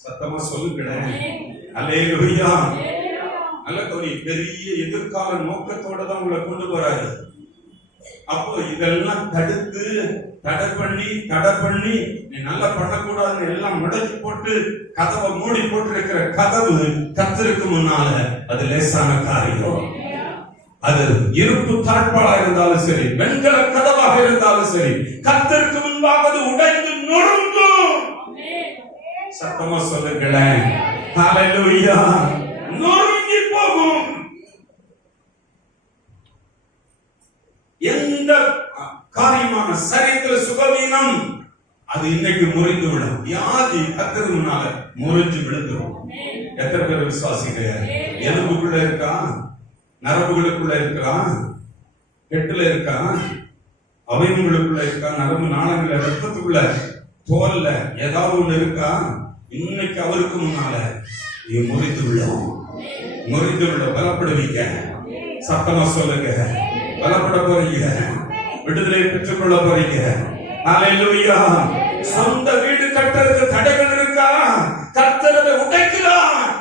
சத்தமா சொல்லுங்களேன், அல்லேலூயா. நல்ல கவனி, பெரிய எதிர்கால நோக்கத்தோட தான் உங்களை கொண்டு போறாரு. அப்போ இதெல்லாம் தடுத்து தடை பண்ணி நீ நல்லா பண்ணக்கூடாதுன்னு எல்லாம் முடக்கி போட்டு கதவை மூடி போட்டு இருக்கிற கதவு கர்த்தருக்கு முன்னால அது லேசான காரியம். அது இருப்பு தாழ்பாளா இருந்தாலும் சரி, வெண்கல கதவாக இருந்தாலும் சரி, கர்த்தருக்கு முன்பாக அது உடைந்து நொறுங்கும். சத்தமா சொல்லுங்களேன், ஹல்லேலூயா. நொறுங்கி போகும். எந்த காரியமான சரீரத்துல சுகவீனம் அது இன்னைக்கு முறிந்து விடும். வியாதி கர்த்தருக்கு முன்னால முறிஞ்சு விழுந்துடும். எத்தனை பேர் விசுவாசிங்க? எலும்புக்குள்ள இருக்கா, நரம்புகளுக்குள்ள இருக்கா, கெட்டுல இருக்கா, அவயவங்களுக்குள்ள இருக்கா, நரம்பு நாளங்கள, ரத்தத்துக்குள்ள, தோல்ல ஏதாவது ஒண்ணு இருக்கா, இன்னைக்கு அவருக்கு முன்னால முறித்து விடும். பலப்படுவீங்க. சத்தமா சொல்லுங்க, பலப்பட போறீங்க, விடுதலை பெற்றுக் கொள்ள போறீங்க. ஹல்லேலூயா. சொந்த வீடு கட்டுறதுக்கு தடைகள் இருக்கா, கர்த்தர் அதை உடைக்கிறார்.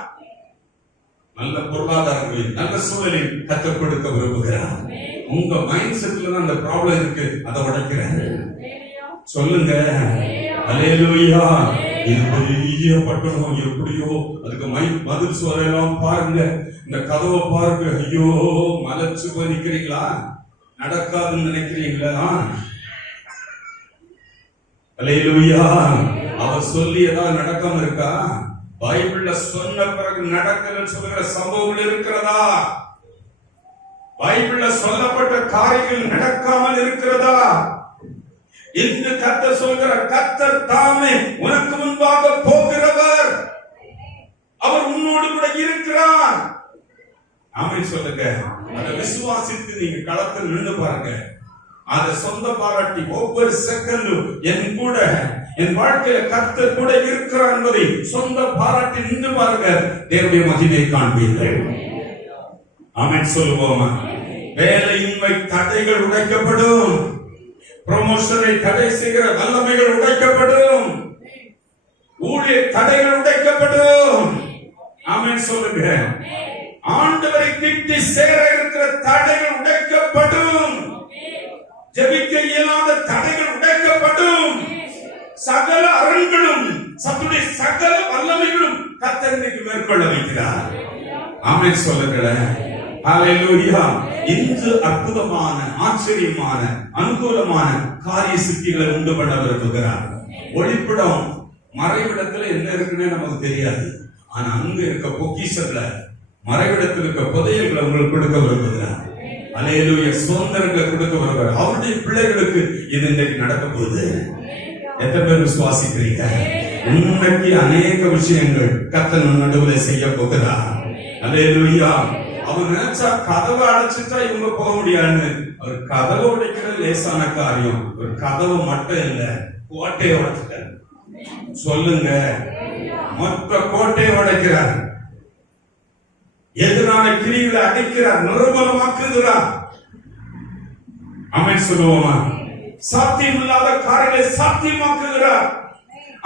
நல்ல பொருளாதாரங்களில், நல்ல சூழலில் கற்றுக் கொடுக்க விரும்புகிறார். உங்க மைண்ட் செட்ல அந்த ப்ராப்ளம் இருக்கு, அதை உடைக்கிறார். சொல்லுங்க, ஹல்லேலூயா. இது பெரிய பட்டணம், எப்படியோ அதுக்கு மதில் சுவரெல்லாம் பாருங்க, இந்த கதவை பாருங்க, ஐயோ மலைச்சு போய் நிக்கிறீங்களா? நடக்காதுன்னு நினைக்கிறீங்களா? அல்லேலூயா. அவர் சொல்லி ஏதாவது நடக்காம இருக்கா? பைபிள்ல சொன்ன பிறகு நடக்கலன்னு சொல்லுகிற சம்பவங்கள் இருக்கிறதா? பைபிள்ல சொல்லப்பட்ட காரியங்கள் நடக்காமல் இருக்கிறதா? இந்த கர்த்தர் சொல்கிற கர்த்தர் தாமே உனக்கு முன்பாக போகிறவர், அவர் உன்னோடு கூட இருக்கிறார். ஆமென் சொல்லுங்க. அதை விசுவாசித்து நீங்க களத்தில் நின்று பாருங்க. அதை சொந்த பாராட்டி ஒவ்வொரு செகண்டும் என் வாழ்க்கையில கர்த்தர் கூட இருக்கிறார் என்பதை சொந்த பாராட்டி நின்று பாருங்க. தேவனுடைய மகிமையை காண்பீர்கள். ஆமென் சொல்லுவோமா? வேலையின்மை தடைகள் உடைக்கப்படும். ப்ரமோஷனை தடை செய்கிற வல்லமைகள் உடைக்கப்படும். ஊழிய தடைகள் உடைக்கப்படும். ஆமென் சொல்லுங்க. ஆண்டவரை கிட்டி சேர இருக்கிற தடைகள் உடைக்கப்படும். ஜெபிக்க இயலாத தடைகள் உடைக்கப்படும். சகல அரண்களும் சத்துடைய சகல வல்லமைகளும் கர்த்தர் இன்னைக்கு மேற்கொள்ள வைக்கிறார். ஆமென் சொல்லுங்களேன். ஹல்லேலூயா. இந்த அற்புதமான, ஆச்சரியமான, அனுகூலமான காரிய சித்திகளை உண்டு பண்ண விரும்புகிறார். ஒளிப்படம் மறைவிடத்துல என்ன இருக்குன்னு நமக்கு தெரியாது. ஆனா அங்க இருக்க பொக்கிஷத்துல, மறைவிடத்தில் இருக்க புதையல்களை உங்களுக்கு கொடுக்க விரும்புகிறார். அல்லேலூயா. சுதந்திரங்களை கொடுக்க விரும்புகிறார். அவருடைய பிள்ளைகளுக்கு இது இன்றைக்கு நடக்க போகுது. எத்தனை பேர் விசுவாசிக்கிறீங்க? இன்னைக்கு அநேக விஷயங்கள் கர்த்தர் நடுவில் செய்ய போகிறார். அல்லேலூயா. அவர் நினைச்சா கதவை அடைச்சிட்டா இவங்க போக முடியாது. அவர் கதவை உடைக்கிறது லேசான காரியம். ஒரு கதவை மட்டும் இல்ல, கோட்டையை உடைச்சிட்டார். சொல்லுங்க, மொத்த கோட்டையை உடைக்கிறார். எதிரான கிரிகளை அடைக்கிறார், நிர்மலமாக்குகிறார். ஆமென் சொல்லுவோமா? சாத்தியம் இல்லாத காரியங்களை சாத்தியமாக்குகிறார்.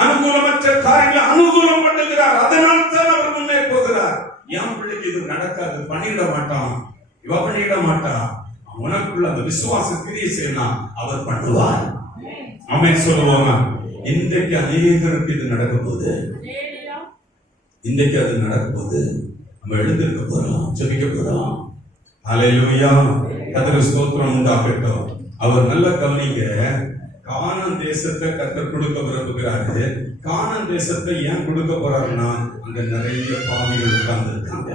அனுகூலமற்ற காரியங்களை அனுகூலம் பண்ணுகிறார். அதனால் தான் அவர் முன்னே போகிறார். என் பிள்ளைக்கு இது நடக்காது, பண்ணிட மாட்டான், இவ பண்ணிட மாட்டான். உனக்குள்ள அந்த விசுவாச கிரியை செய்யலாம், அவர் பண்ணுவார். ஆமென் சொல்லுவோமா? இன்றைக்கு அநேகருக்கு இது நடக்க போகுது. இன்றைக்கு அது நடக்க போகுது. நம்ம எழுந்திருக்க போறோம், ஜெபிக்க போறோம். ஹல்லேலூயா. கர்த்தருக்கு ஸ்தோத்திரம் உண்டாகட்டும். அவர் நல்ல கவனிங்க. கானான் தேசத்தை கர்த்தர் கொடுக்க விரும்புகிறாரு. கானான் தேசத்தை ஏன் கொடுக்க போறாருன்னா, அங்க நிறைய பாவிகள் உட்கார்ந்து இருக்காங்க.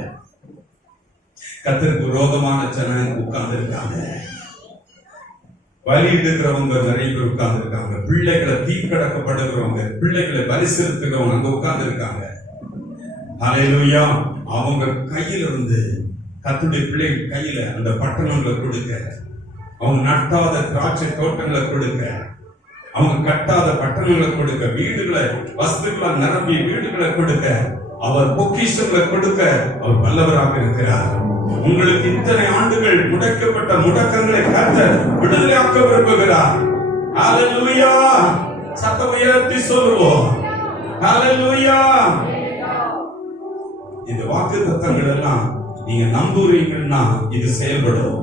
கர்த்தருக்கு விரோதமான ஜனங்க உட்கார்ந்து இருக்காங்க. வழி எடுக்கிறவங்க நிறைய பேர் உட்கார்ந்து இருக்காங்க. பிள்ளைகளை தீக்கடக்கப்படுகிறவங்க, பிள்ளைகளை பலி செலுத்துகிறவங்க அங்க உட்கார்ந்து இருக்காங்க. ஹல்லேலூயா. அவங்க கையில இருந்து கர்த்தருடைய பிள்ளைகள் கையில அந்த பட்டணங்களை கொடுக்க, அவங்க நட்டாத திராட்சை தோட்டங்களை கொடுக்க, அவங்க கட்டாத பட்டணங்களை கொடுக்க, வீடுகளை வஸ்துக்களை நிரம்பி வீடுகளை கொடுக்க, அவர் பொக்கிஷங்களை கொடுக்க அவர் வல்லவராக இருக்கிறார். உங்களுக்கு இத்தனை ஆண்டுகள் முடக்கப்பட்ட முடக்கங்களை கர்த்தர் விடுதலையாக்க விரும்புகிறார். ஹல்லேலூயா. சத்தம் உயர்த்தி சொல்லுவோம். ஹல்லேலூயா. இந்த வாக்குத்தத்தங்கள் எல்லாம் நீங்க நம்புறீங்கன்னா இது செயல்படும்.